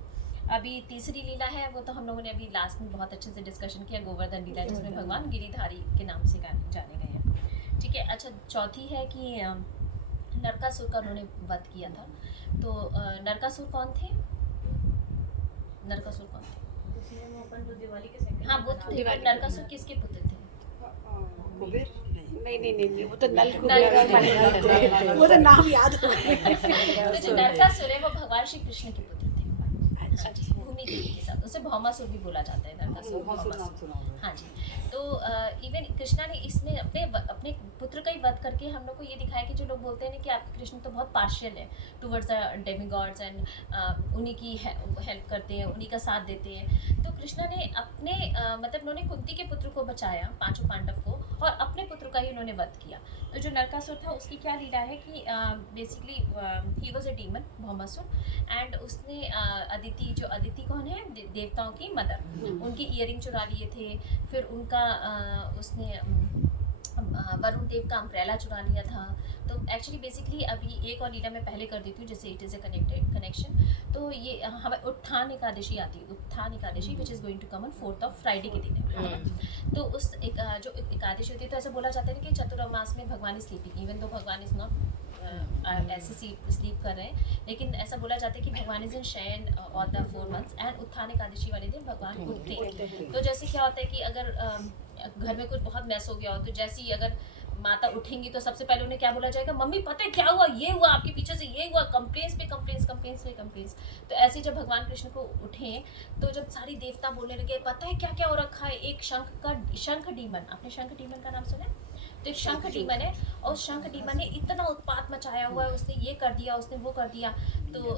अभी तीसरी लीला है, वो तो हम लोगों ने अभी लास्ट में बहुत अच्छे से डिस्कशन किया, गोवर्धन लीला, जिसमें भगवान गिरिधारी के नाम से जाने गए हैं। ठीक है। अच्छा, चौथी है कि नरकासुर का उन्होंने वध किया था। तो नरकासुर कौन थे? नरकासुर कौन थे? हाँ वो तो नरकासुर किसके पुत्र थे? कुबेर नहीं वो तो नल कुबेर, वो तो नाम याद हो तो जो नरकासुर है वो भगवान श्री कृष्ण के पुत्र थे। अच्छा हाँ जी, भूमि देवी के साथ, उसे भौमासुर भी बोला जाता है, नरकासुर भौमासुर। हाँ जी। तो इवन कृष्णा ने इसमें अपने पुत्र का ही वध करके हम लोग को ये दिखाया कि जो लोग बोलते हैं कि आपके कृष्ण तो बहुत पार्शियल है टुवर्ड्स द डेमिगॉड्स एंड उन्हीं की हेल्प करते हैं, उन्हीं का साथ देते हैं। तो कृष्णा ने अपने मतलब उन्होंने कुंती के पुत्र को बचाया, 5 पांडव को, और अपने पुत्र का ही उन्होंने वध किया। तो जो नरकासुर था उसकी क्या लीला है कि basically he was a demon, Bhaumasur, and उसने अदिति कौन है, देवताओं की मदर, उनकी इयरिंग चुरा लिए थे। फिर उनका उसने वरुण देव का अम्ब्रेला चुरा लिया था। तो एक्चुअली बेसिकली अभी एक और लीला मैं पहले कर देती हूँ, जैसे इट इज़ ए कनेक्शन। तो ये हमें उत्थान एकादशी आती है, Utthana Ekadashi which is going to come on 4th Friday के दिन है। तो उस जो एकादशी होती है, तो ऐसा बोला जाता है कि चतुर्मास में भगवान इज स्लीपिंग, इवन तो भगवान इज नॉट ऐसे स्लीप कर रहे हैं, लेकिन ऐसा बोला जाता है कि भगवान इज इन शयन ऑल द 4 months, एंड उत्थान एकादशी वाले दिन भगवान उठते हैं। तो जैसे क्या होता है कि अगर घर में कुछ बहुत मैस हो गया हो, तो जैसे ही अगर माता उठेंगी तो सबसे पहले उन्हें क्या बोला जाएगा, मम्मी पता है क्या हुआ, ये हुआ, आपके पीछे से ये हुआ, कंप्लेंट्स पे कंप्लेंट्स। तो ऐसे जब भगवान कृष्ण को उठे तो जब सारी देवता बोलने लगे पता है क्या क्या हो रखा है, एक शंख डीमन, आपने शंख डीमन का नाम सुना है? तो एक शंख डीमन है, और शंख डीमन ने इतना उत्पात मचाया हुआ है, उसने ये कर दिया, उसने वो कर दिया। तो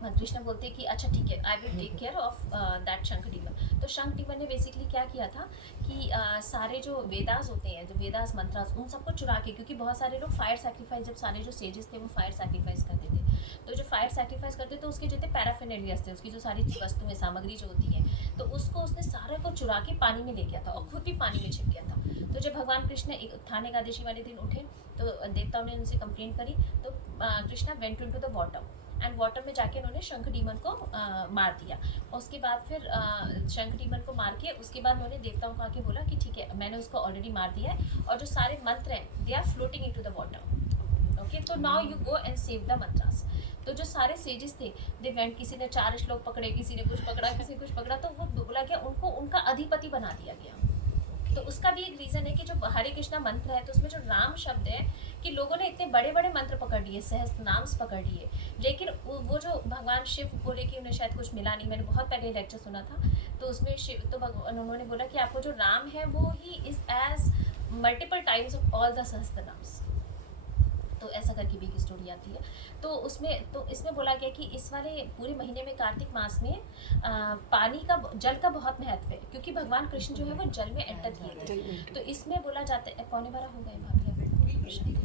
कृष्ण बोलते हैं कि अच्छा ठीक है, I will take care of that Shankh demon. तो शंख डीमन ने बेसिकली क्या किया था कि सारे जो वेदास होते हैं, जो वेदास मंत्रास, उन सबको चुरा के, क्योंकि बहुत सारे लोग फायर सैक्रिफाइस, जब सारे जो सेजेस थे वो फायर सैक्रिफाइस करते थे, तो जो फायर सैक्रिफाइस करते तो उसके जितने पैराफिनेलियस थे, उसकी जो सारी वस्तुएं, सामग्री जो होती है, तो उसको उसने सारे को चुरा के पानी में ले गया था और खुद भी पानी में छिप गया था। तो जब भगवान कृष्ण एक उत्थान एकादशी वाले दिन उठे तो देवताओं ने उनसे कंप्लेंट करी, तो Krishna went into the water, and water में जाके उन्होंने शंख डीमन को मार दिया। उसके बाद फिर शंख डीमन को मार के उसके बाद उन्होंने देवताओं को आके बोला कि ठीक है, मैंने उसको ऑलरेडी मार दिया है, और जो सारे मंत्र हैं they are floating into the water, okay, तो now you go and save the mantras. तो जो सारे सेजेस थे दे वेंट, किसी ने 4 श्लोक पकड़े, किसी ने कुछ पकड़ा, किसी ने कुछ पकड़ा, तो वो बोला गया उनको उनका अधिपति बना दिया गया। तो उसका भी एक रीज़न है कि जो हरे कृष्णा मंत्र है, तो उसमें जो राम शब्द है कि लोगों ने इतने बड़े बड़े मंत्र पकड़ लिए, सहस्त्रनाम्स पकड़ लिए, लेकिन वो जो भगवान शिव बोले कि उन्हें शायद कुछ मिला नहीं, मैंने बहुत पहले लेक्चर सुना था, तो उसमें शिव तो भगवान उन्होंने बोला कि आपको जो राम है वो he is as multiple times of all the सहस्त्रनाम्स, तो ऐसा करके भी एक स्टोरी आती है। तो इसमें बोला गया कि इस वाले पूरे महीने में कार्तिक मास में पानी का, जल का बहुत महत्व है, क्योंकि भगवान कृष्ण जो है वो जल में एंटर किए थे। तो इसमें बोला जाता है, 11:15 हो गए भाभी, आपको क्वेश्चन दे दो।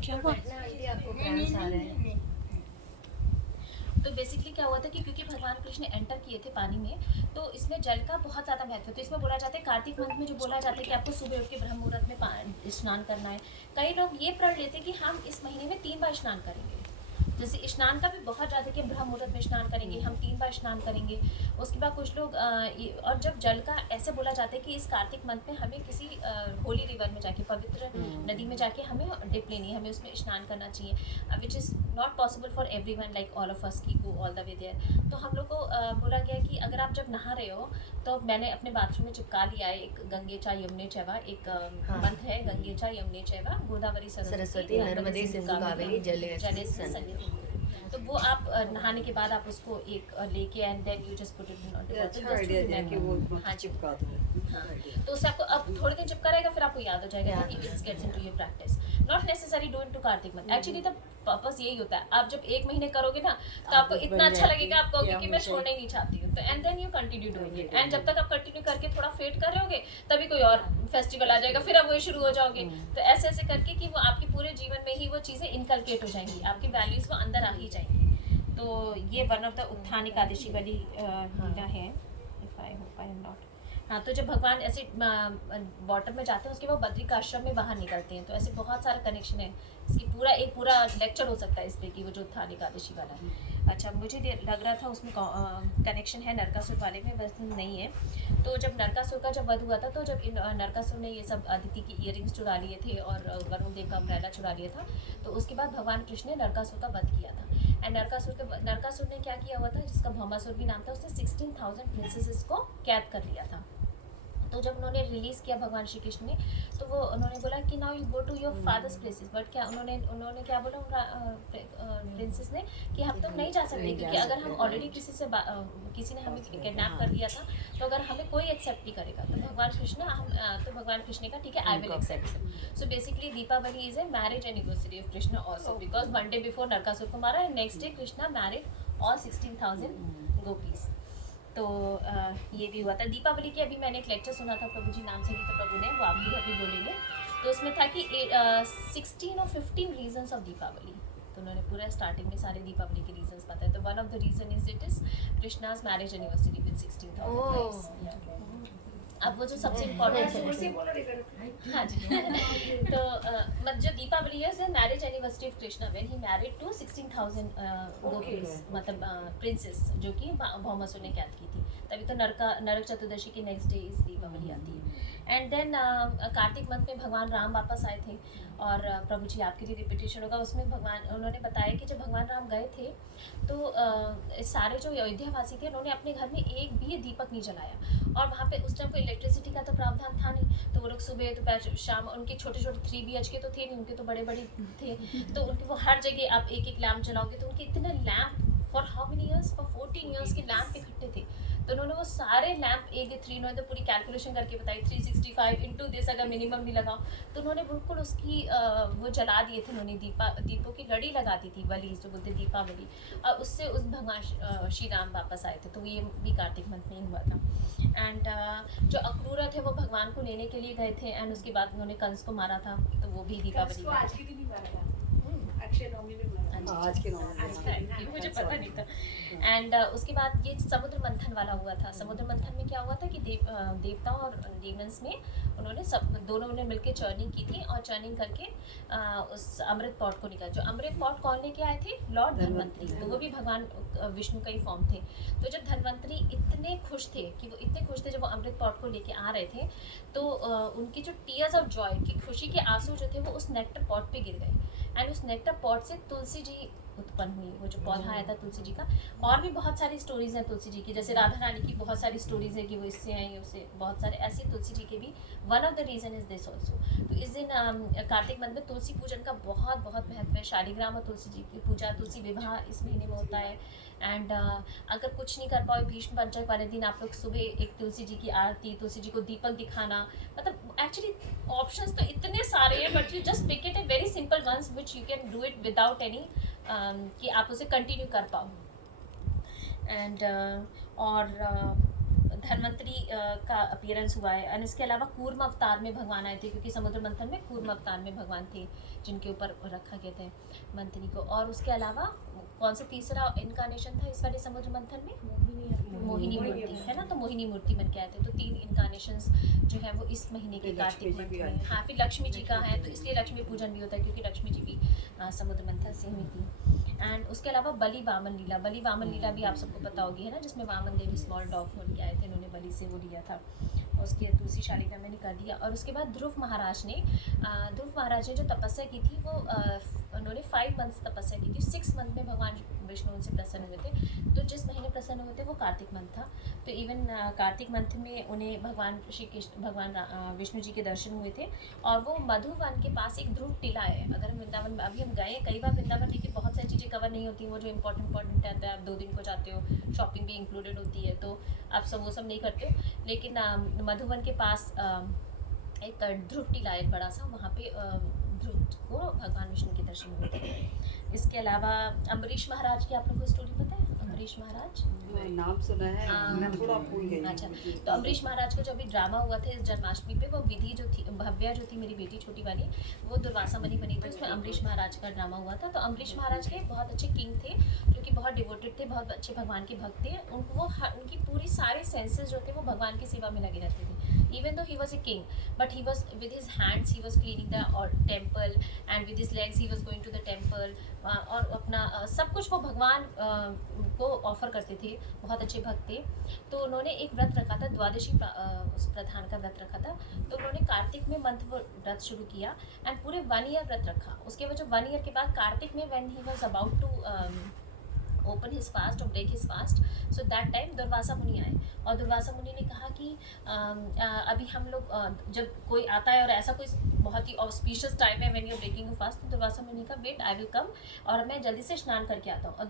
क्या बैठना आंटी, आपको क्रैम्स आ रहे हैं? तो बेसिकली क्या हुआ था कि क्योंकि भगवान कृष्ण एंटर किए थे पानी में, तो इसमें जल का बहुत ज़्यादा महत्व है। तो इसमें बोला जाता है कार्तिक मंथ में जो बोला जाता है कि आपको सुबह उठ के ब्रह्म मुहूर्त में स्नान करना है। कई लोग ये प्रण लेते हैं कि हम इस महीने में 3 बार स्नान करेंगे। जैसे स्नान का भी बहुत ज़्यादा कि ब्रह्म मुहूर्त में स्नान करेंगे, हम 3 बार स्नान करेंगे। उसके बाद कुछ लोग और जब जल का ऐसे बोला जाता है कि इस कार्तिक मंथ में हमें किसी होली रिवर में जाके, पवित्र नदी में जाके हमें डिप लेनी है, हमें उसमें स्नान करना चाहिए, which is not possible for everyone like all of us की go all the way there. तो हम लोग को बोला गया कि अगर आप जब नहा रहे हो, तो मैंने अपने बाथरूम में चिपका लिया है एक गंगे चा यमुने चैवा, एक मंत्र है, गंगे चा यमुने चैवा गोदावरी सरस्वती नर्मदे सिंधु कावेरी जले जलेस्मिन् सन्निधिं। तो वो आप नहाने के बाद आप उसको एक लेके and then you just put it in ये अच्छा आइडिया है कि वो हाँ जी। चिपका दो। तो उससे आपको अब थोड़े दिन चिपका रहेगा, फिर आपको याद हो जाएगा कि it's gets into your practice. Not necessary do into Kartik month, actually the purpose यही होता है। आप जब 1 महीने करोगे ना, तो आपको इतना अच्छा लगेगा, आप कहोगे कि मैं छोड़ना ही नहीं चाहती हूँ। तो and then you continue doing it, and जब तक आप कंटिन्यू करके थोड़ा फेड कर रहे होगे, तभी कोई और फेस्टिवल आ जाएगा, फिर आप वही शुरू हो जाओगे। तो ऐसे ऐसे करके कि वो आपके पूरे जीवन में ही वो चीज़ें इनकलकेट हो जाएंगी, आपकी वैल्यूज वो अंदर आ ही जाएंगी। तो ये वन ऑफ द उत्थान एकादशी वाली लीला है, if I hope I am not. हाँ, तो जब भगवान ऐसे बॉटम में जाते हैं, उसके बाद बद्रिक आश्रम में बाहर निकलते हैं। तो ऐसे बहुत सारा कनेक्शन है, इसकी पूरा लेक्चर हो सकता है इस पे कि वो जो उत्थान एकादशी वाला है। अच्छा, मुझे लग रहा था उसमें कनेक्शन है नरकासुर वाले में, बस नहीं है। तो जब नरकासुर का जब वध हुआ था, तो जब नरकासुर ने ये सब अदिति की इयरिंग्स चुरा लिए थे और वरुण देव का अम्ब्रेला चुरा लिया था, तो उसके बाद भगवान कृष्ण ने नरकासुर का वध किया था। एंड नरकासुर ने क्या किया हुआ था, जिसका भौमासुर भी नाम था, उसने 16,000 प्रिंसेसेस को कैद कर लिया था। तो जब उन्होंने रिलीज़ किया भगवान श्री कृष्ण ने, तो वो उन्होंने बोला कि now you go to your father's places. But क्या उन्होंने क्या बोला प्रिंसेस ने कि हम तुम नहीं जा सकते, क्योंकि अगर हम ऑलरेडी किसी ने हमें किडनैप कर लिया था, तो अगर हमें कोई एक्सेप्ट नहीं करेगा, तो भगवान कृष्ण ने कहा ठीक है, I will accept. So basically Deepavali is a marriage anniversary of Krishna also, because 1 day before Narakasura को मारा, and next day Krishna married all 16,000 gopis. तो ये भी हुआ था। दीपावली की अभी मैंने एक लेक्चर सुना था, प्रभु जी नाम से गीता प्रभु ने, वो आपके घर भी बोलेंगे। तो उसमें था कि 16 और 15 रीजन्स ऑफ दीपावली। तो उन्होंने पूरा स्टार्टिंग में सारे दीपावली के रीजन्स बताए। तो one of the reason is it is Krishna's marriage anniversary with 16,000। अब वो जो सबसे इम्पोर्टेंट है, हाँ जी तो मतलब जो दीपावली है, is marriage anniversary of Krishna when he married to 16,000 gopis, मतलब प्रिंसेस, जो कि भौमासुर ने कैद की थी। तभी तो नरक चतुर्दशी की नेक्स्ट डे इस दीपावली आती है। एंड देन कार्तिक मंथ में भगवान राम वापस आए थे, और प्रभु जी आपके लिए रिपीटेशन होगा, उसमें उन्होंने बताया कि जब भगवान राम गए थे, तो सारे जो अयोध्यावासी थे, उन्होंने अपने घर में एक भी दीपक नहीं जलाया। और वहाँ पे उस टाइम कोई इलेक्ट्रिसिटी का तो प्रावधान था नहीं, तो वो लोग सुबह दोपहर शाम, उनके छोटे छोटे 3 BHK तो थे नहीं, उनके तो बड़े बड़े थे। तो उनके वो हर जगह आप एक एक लैम्प जलाओगे, तो उनके इतने lamp for how many years, for 14 years के लैम्प इकट्ठे थे। तो उन्होंने वो सारे लैम्प एक 3 उन्होंने तो पूरी कैलकुलेशन करके बताई, 365 इंटू दिस अगर मिनिमम भी लगाओ, तो उन्होंने बिल्कुल उसकी वो जला दिए थे। उन्होंने दीपों की लड़ी लगा दी थी, बलि जो बोलते दीपावली, और उससे उस भगवान श्री राम वापस आए थे। तो ये भी कार्तिक मंथ में ही हुआ था। एंड जो अक्रूरा थे, वो भगवान को लेने के लिए गए थे, एंड उसके बाद उन्होंने कंस को मारा था, तो वो भी दीपावली आज के दिन ही मारा था, अक्षय नवमी में मारा था। आज के नॉन मुझे पता नहीं था। एंड उसके बाद ये समुद्र मंथन वाला हुआ था। समुद्र मंथन में क्या हुआ था कि देवताओं और डेमन्स में उन्होंने दोनों ने मिलकर चर्निंग की थी, और चर्निंग करके उस अमृत पॉट को निकाला। जो अमृत पॉट कौन लेके आए थे? लॉर्ड धन्वंतरी। तो वो भी भगवान विष्णु का ही फॉर्म थे। तो जब धन्वंतरी इतने खुश थे जब वो अमृत पॉट को लेके आ रहे थे, तो उनकी जो टीयर्स ऑफ जॉय की खुशी के आंसू जो थे, वो उस नेक्टर पॉट पे गिर गए। एंड उस नेक्टर पॉट से तुलसी जी उत्पन्न हुई, वो जो पौधा आया था तुलसी जी का। और भी बहुत सारी स्टोरीज हैं तुलसी जी की, जैसे राधा रानी की बहुत सारी स्टोरीज है कि वो इससे आई, उससे बहुत सारे ऐसे तुलसी जी के भी। One of the reason is this also. तो इस दिन कार्तिक मंथ में तुलसी पूजन का बहुत बहुत महत्व है। शालिग्राम और तुलसी जी की पूजा, तुलसी विवाह इस महीने में होता है। एंड अगर कुछ नहीं कर पाओ भीष्म पंचक वाले दिन आप लोग सुबह एक तुलसी जी की आरती, तुलसी जी को दीपक दिखाना, मतलब एक्चुअली ऑप्शंस तो इतने सारे हैं, but you just pick it a very simple ones which you can do it without any कि आप उसे कंटिन्यू कर पाओ। एंड और धन्वंतरी का अपीयरेंस हुआ है, और इसके अलावा कूर्म अवतार में भगवान आए थे, क्योंकि समुद्र मंथन में कूर्म अवतार में भगवान थे जिनके ऊपर रखा गए थे मंथनी को। और उसके अलावा कौन सा तीसरा इनकारनेशन था इस वाले समुद्र मंथन में? मोहिनी मूर्ति है ना, तो मोहिनी मूर्ति बन के आए थे। तो 3 इनकारनेशंस जो है वो इस महीने के कार्तिक मंथ में। हाँ, फिर लक्ष्मी जी का है, तो इसलिए लक्ष्मी पूजन भी होता है, क्योंकि लक्ष्मी जी भी समुद्र मंथन से हुई थी। एंड उसके अलावा बलि वामन लीला, बलि वामन लीला भी आप सबको पता होगी, है ना, जिसमें वामन देव स्मॉल डॉग बन के आए थे, उन्होंने बलि से वो लिया था। उसके तुलसी शालिका मैंने कर दिया। और उसके बाद ध्रुव महाराज ने जो तपस्या की थी वो उन्होंने 5 मंथ्स तपस्या की थी। 6 मंथ में भगवान विष्णु उनसे प्रसन्न हुए थे। तो जिस महीने प्रसन्न हुए थे वो कार्तिक मंथ था। तो इवन कार्तिक मंथ में उन्हें भगवान विष्णु जी के दर्शन हुए थे। और वो मधुवन के पास एक ध्रुव टीला है। अगर हम वृंदावन में अभी हम गए कई बार वृंदावन, लेकिन बहुत सारी चीज़ें कवर नहीं होती, वो जो इंपॉर्टेंट रहता है, आप 2 दिन को जाते हो, शॉपिंग भी इंक्लूडेड होती है, तो आप वो सब नहीं करते हो। लेकिन मधुवन के पास एक ध्रुव टीला है बड़ा सा, वहाँ पे ध्रुव को भगवान विष्णु के दर्शन हुए थे। इसके अलावा अम्बरीश महाराज की आप लोगों को स्टोरी पता है? अम्बरीश महाराज नाम सुना है, मैं थोड़ा भूल गई। अच्छा, तो अम्बरीश महाराज का जो अभी ड्रामा हुआ था इस जन्माष्टमी पे, वो विधि जो थी, भव्या जो थी मेरी बेटी छोटी वाली, वो दुर्वासा मणि बनी थी, उसमें अम्बरीश महाराज का ड्रामा हुआ था। तो अम्बरीश महाराज के बहुत अच्छे किंग थे, जो कि बहुत डिवोटेड थे, बहुत अच्छे भगवान के भक्त थे। उनकी पूरी सारे सेंसेस जो थे वो भगवान की सेवा में लगे रहते थे। Even though he was a king, but he was with his hands he was cleaning the temple, and with his legs he was going to the temple, और अपना सब कुछ वो भगवान को ऑफर करते थे। बहुत अच्छे भक्त थे। तो उन्होंने एक व्रत रखा था, द्वादशी उस प्रधान का व्रत रखा था। तो उन्होंने कार्तिक में मंथ व्रत शुरू किया एंड पूरे 1 ईयर व्रत रखा। उसके बाद जो 1 ईयर के बाद कार्तिक में when he was about to open his fast और break his fast, so that time Durvasa Muni आए। और दुर्वासा मुनि ने कहा कि अभी हम लोग जब कोई आता है और ऐसा कोई बहुत ही ऑस्पिशियस टाइम है when you are breaking fast, तो दुर्वासा मुनि का वेट आई विल कम, और मैं जल्दी से स्नान करके आता हूँ। और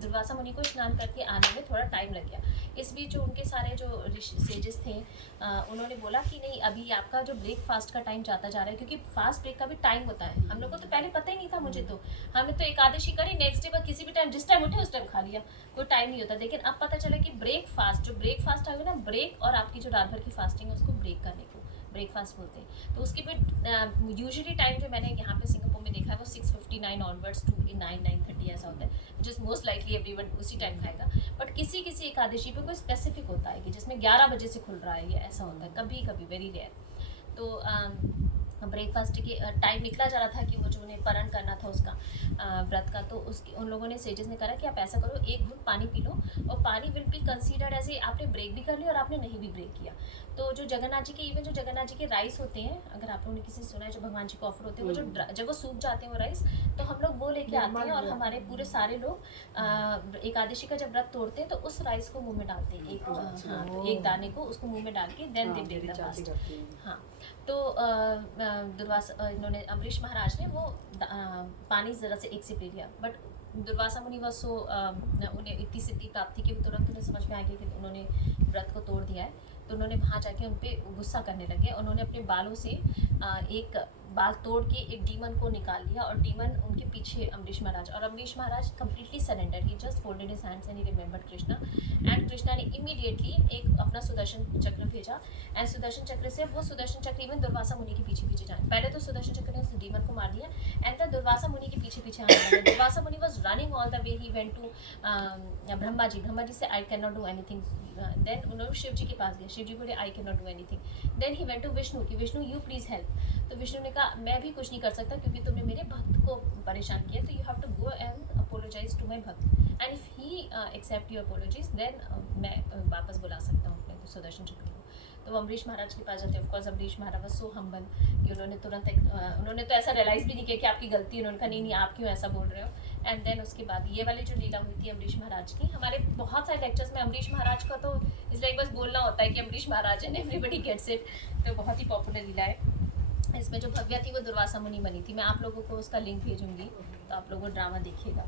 दुर्वासा मुनि को स्नान करके आने में थोड़ा टाइम लग गया। इस बीच जो उनके सारे जो सेजेस थे उन्होंने बोला कि नहीं, अभी आपका जो ब्रेकफास्ट का टाइम जाता जा रहा है, क्योंकि फास्ट ब्रेक का भी टाइम होता है। हम लोग को तो पहले पता ही नहीं था, मुझे तो, हमने तो एकादशी करी, नेक्स्ट डे पर किसी भी टाइम जिस टाइम उठे उस टाइम खा लिया, कोई टाइम नहीं होता। लेकिन अब पता चला कि ब्रेकफास्ट आएगा ना, ब्रेक और आपकी जो रात भर की फास्टिंग है उसको ब्रेक करने को ब्रेकफास्ट बोलते हैं। तो उसके भी यूजुअली टाइम जो मैंने यहाँ पे सिंगापुर में देखा है वो 6:59 ऑनवर्ड्स टू 9:30 ऐसा होता है, जिस मोस्ट लाइकली एवरीवन उसी टाइम खाएगा। बट किसी किसी एकादशी पे कोई स्पेसिफिक होता है कि जिसमें 11 बजे से खुल रहा है, ये ऐसा होता है कभी कभी, वेरी रेयर। तो ब्रेकफास्ट के टाइम निकला जा रहा था कि वो जो उन्हें पारण करना था उसका व्रत का, तो उसके उन लोगों ने सेजेस ने कहा कि आप ऐसा करो, 1 घूंट पानी पी लो, और पानी विल बी कंसीडर्ड ऐसे आपने ब्रेक भी कर लिया और आपने नहीं भी ब्रेक किया। तो जो जगन्नाथ जी के इवन जो जगन्नाथ जी के राइस होते हैं, अगर आप लोगों ने किसी सुना है जो भगवान जी को ऑफर होते हैं, वो जो जब वो सूख जाते हैं वो राइस, तो हम लोग वो लेके आते हैं और हमारे पूरे सारे लोग एकादशी का जब व्रत तोड़ते हैं तो उस राइस को मुंह में डालते हैं, एक दाने को उसको मुंह में डाल के then they break the fast. हाँ, तो इन्होंने अम्बरीश महाराज ने वो पानी ज़रा से 1 सिप ले लिया, बट दुर्वासा मुनि वह उन्हें इतनी सिद्धि प्राप्त थी कि तुरंत उन्हें समझ में आ गया कि उन्होंने व्रत को तोड़ दिया है। तो उन्होंने वहाँ जाके उन पर गुस्सा करने लगे। उन्होंने अपने बालों से एक बाल तोड़ के एक डीमन को निकाल लिया, और डीमन उनके पीछे अम्बरीश महाराज, और Ambarish Maharaj completely surrender, he just folded his hands and he remembered Krishna, and Krishna ने इमीडिएटली एक अपना सुदर्शन चक्र भेजा, एंड सुदर्शन चक्र से वो सुदर्शन चक्र में दुर्वासा मुनि के पीछे पीछे जाए। पहले तो सुदर्शन चक्र ने उस डीमन को मार दिया, एंड देन दुर्वासा मुनि के पीछे पीछे आने लगा। Durvasa Muni was running all the way, he went to Brahma ji से I can not do anything. Then उन्होंने शिव जी के पास गया, शिव जी बोले I can not do anything. Then he went to Vishnu कि विष्णु यू प्लीज हेल्प। तो विष्णु ने कहा मैं भी कुछ नहीं कर सकता क्योंकि तुमने मेरे भक्त को परेशान किया, तो you have to go and apologize to my भक्त, and if he accept your apologies then मैं वापस बुला सकता हूँ अपने सुदर्शन चक्र को। तो वो अम्बरीश महाराज के पास जाते हैं। Of course Ambarish Maharaj was so humble कि उन्होंने तुरंत उन्होंने तो ऐसा रियलाइज़ भी नहीं किया कि आपकी गलती है। उन्होंने कहा नहीं आप क्यों ऐसा बोल रहे हो। एंड देन उसके बाद ये वाली जो लीला हुई थी अम्बरीश महाराज की, हमारे बहुत सारे लेक्चर्स में अम्बरीश महाराज का तो इसलिए बस बोलना होता है कि अम्बरीश महाराज एंड एवरीबडी गेट्स इट, तो बहुत ही पॉपुलर लीला है। इसमें जो भव्या थी वो दुर्वासा मुनि बनी थी। मैं आप लोगों को उसका लिंक भेजूंगी तो आप लोगों ड्रामा देखिएगा।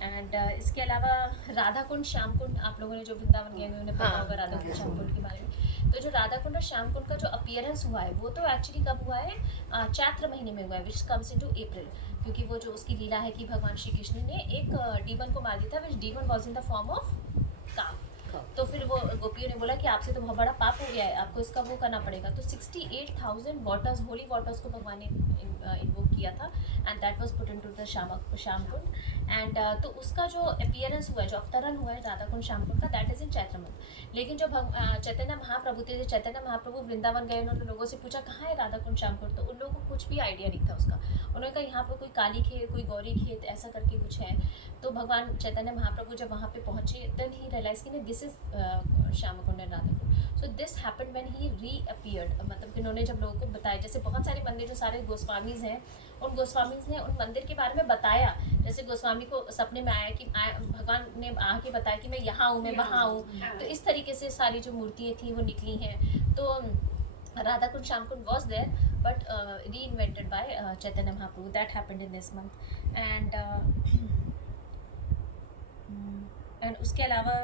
एंड इसके अलावा राधा कुंड श्याम कुंड, आप लोगों ने जो वृंदावन गए हैं उन्हें पता हाँ, होगा राधा कुंड श्याम कुंड के बारे में। तो जो राधा कुंड और श्याम कुंड का जो अपीयरेंस हुआ है वो तो एक्चुअली कब हुआ है, चैत्र महीने में हुआ है, विच कम्स इनटू अप्रैल, क्योंकि वो जो उसकी लीला है कि भगवान श्री कृष्ण ने एक डीमन को मार दिया था, which demon was in the form of cow. तो फिर वो गोपियों ने बोला कि आपसे तो बहुत बड़ा पाप हो गया है, आपको इसका वो करना पड़ेगा। तो 68,000 वाटर्स, होली वाटर्स को भगवान ने इन्वोक किया था, and that was put into the Shyam Kund. And तो उसका जो अपीयरेंस हुआ है, जो अवतरण हुआ है राधा कुंड श्याम कुंड का, that is in Chaitra month. लेकिन जो चैतन्य महाप्रभु थे, चैतन्य महाप्रभु वृंदावन गए, उन्होंने लोगों से पूछा कहाँ है राधा कुंड श्याम कुंड, तो उन लोगों को कुछ भी आइडिया नहीं था उसका। उन्होंने कहा यहाँ पर कोई काली खेत, कोई गौरी खेत, ऐसा करके कुछ है। तो भगवान चैतन्य महाप्रभु जब वहाँ पे पहुँचे, देन ही रियलाइज कि this is Shyam Kund and Radha Kund. So this happened when he reappeared, मतलब कि उन्होंने जब लोगों को बताया, जैसे बहुत सारे मंदिर जो सारे गोस्वामीज हैं, उन गोस्वामीज ने उन मंदिर के बारे में बताया। जैसे गोस्वामी को सपने में आया कि भगवान ने आके बताया कि मैं यहाँ हूँ, मैं वहाँ हूँ। तो इस तरीके से सारी जो मूर्तियाँ थी वो निकली हैं। तो Radha Kund Shyam Kund was there, but reinvented by Chaitanya Mahaprabhu. That happened in this month. And उसके अलावा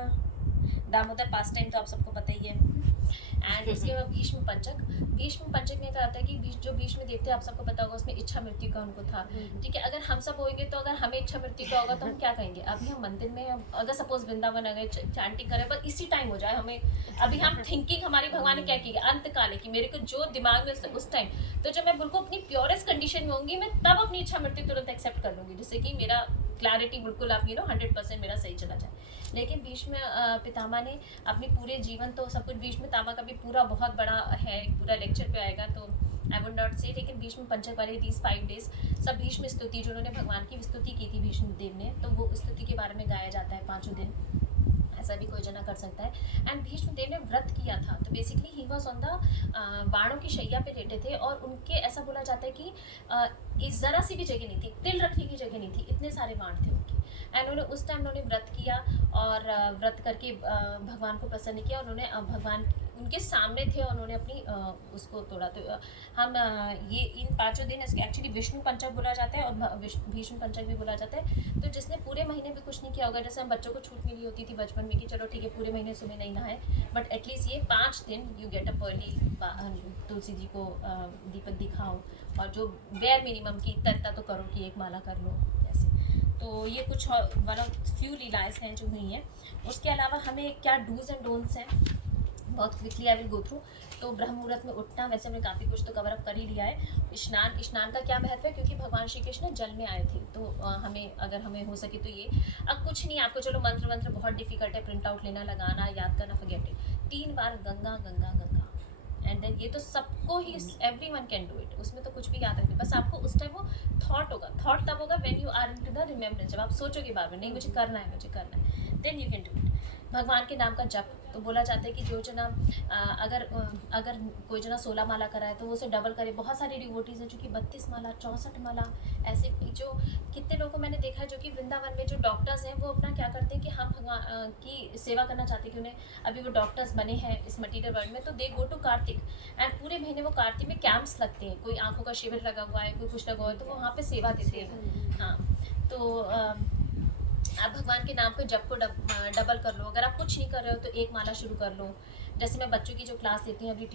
दामोदर पास टाइम तो आप सबको पता ही है। एंड उसके बाद भीष्म पंचक में क्या होता है कि जो भीष्म देव थे, आप सबको पता होगा, उसमें इच्छा मृत्यु का उनको था। ठीक है, अगर हम सब होंगे तो अगर हमें इच्छा मृत्यु का होगा तो हम क्या कहेंगे? अभी हम मंदिर में, अगर सपोज वृंदावन अगर चैंटिंग करें, बस इसी टाइम हो जाए हमें, अभी हम थिंकिंग हमारी भगवान ने क्या की अंत काले की, मेरे को जो दिमाग में उस टाइम, तो जब मैं बिल्कुल अपनी प्योरेस्ट कंडीशन में होंगी, मैं तब अपनी इच्छा मृत्यु तुरंत एक्सेप्ट कर लूँगी, जिससे कि मेरा क्लैरिटी बिल्कुल आप 100% मेरा सही चला जाए। लेकिन भीष्म पितामह ने अपनी पूरे जीवन, तो सब कुछ भीष्म पितामह का भी पूरा बहुत बड़ा है, पूरा लेक्चर पे आएगा, तो आई वुड नॉट से। लेकिन भीष्म पंचक वाले दीज 5 days सब भीष्म स्तुति, जो उन्होंने भगवान की स्तुति की थी भीष्म देव ने, तो वो स्तुति के बारे में गाया जाता है 5 दिन। ऐसा भी कोई जना कर सकता है। एंड भीष्म देव ने व्रत किया था, तो basically he was on the बाणों की शैया पे लेटे थे, और उनके ऐसा बोला जाता है कि ज़रा सी भी जगह नहीं थी, तिल रखने की जगह नहीं थी, इतने सारे बाण थे उनके। एंड उन्होंने उस टाइम उन्होंने व्रत किया, और व्रत करके भगवान को प्रसन्न किया, और उन्होंने भगवान उनके सामने थे, और उन्होंने अपनी उसको तोड़ा। तो हम ये इन 5 दिन एक्चुअली विष्णु पंचक बोला जाता है, और भीष्म पंचक भी बोला जाता है। तो जिसने पूरे महीने भी कुछ नहीं किया होगा, जैसे हम बच्चों को छूट मिली होती थी बचपन में कि चलो ठीक है पूरे महीने सुबह नहीं नहाए, बट एटलीस्ट ये 5 दिन you get up early, Tulsi ji को दीपक दिखाओ, और जो बेयर मिनिमम की इतना तो करो कि एक माला कर लो ऐसे। तो ये कुछ वन ऑफ फ्यू लीलाएँ हैं जो हुई हैं। उसके अलावा हमें क्या डूज एंड डोंट्स हैं, बहुत quickly I will go through. तो ब्रह्म मुहूर्त में उठना, वैसे हमने काफ़ी कुछ तो कवर अप कर ही लिया है। स्नान का क्या महत्व है, क्योंकि भगवान श्री कृष्ण जल में आए थे, तो हमें अगर हमें हो सके तो ये, अब कुछ नहीं आपको, चलो मंत्र बहुत डिफिकल्ट है, प्रिंट आउट लेना, लगाना, याद करना, फॉरगेट इट। 3 बार गंगा गंगा गंगा, एंड देन ये तो सबको ही, एवरीवन कैन डू इट, उसमें तो कुछ भी याद रखना, बस आपको उस टाइम वो थॉट होगा। थॉट तब होगा when you are into the remembrance, जब आप सोचोगे बार बार नहीं मुझे करना है, then you can do it. भगवान के नाम का जप, तो बोला जाता है कि जो जना अगर कोई जना 16 माला कराए तो वो उसे डबल करे। बहुत सारे डिवोटीज़ हैं जो कि 32 माला, 64 माला, ऐसे जो कितने लोगों को मैंने देखा है जो कि वृंदावन में जो डॉक्टर्स हैं वो अपना क्या करते हैं कि हम भगवान की सेवा करना चाहते हैं, कि उन्हें अभी वो डॉक्टर्स बने हैं इस मटीरियल वर्ल्ड में, तो they go to Kartik, and पूरे महीने वो कार्तिक में कैंप्स लगते हैं, कोई आंखों का शिविर लगा हुआ है, कोई कुछ लगा हुआ है, तो वो वहाँ पे सेवा देते हैं। हाँ, तो आप भगवान के नाम पे जप को डबल कर लो। अगर आप कुछ नहीं कर रहे हो तो एक माला शुरू कर लो। जैसे मैं बच्चों की जो क्लास देती हूँ एवरी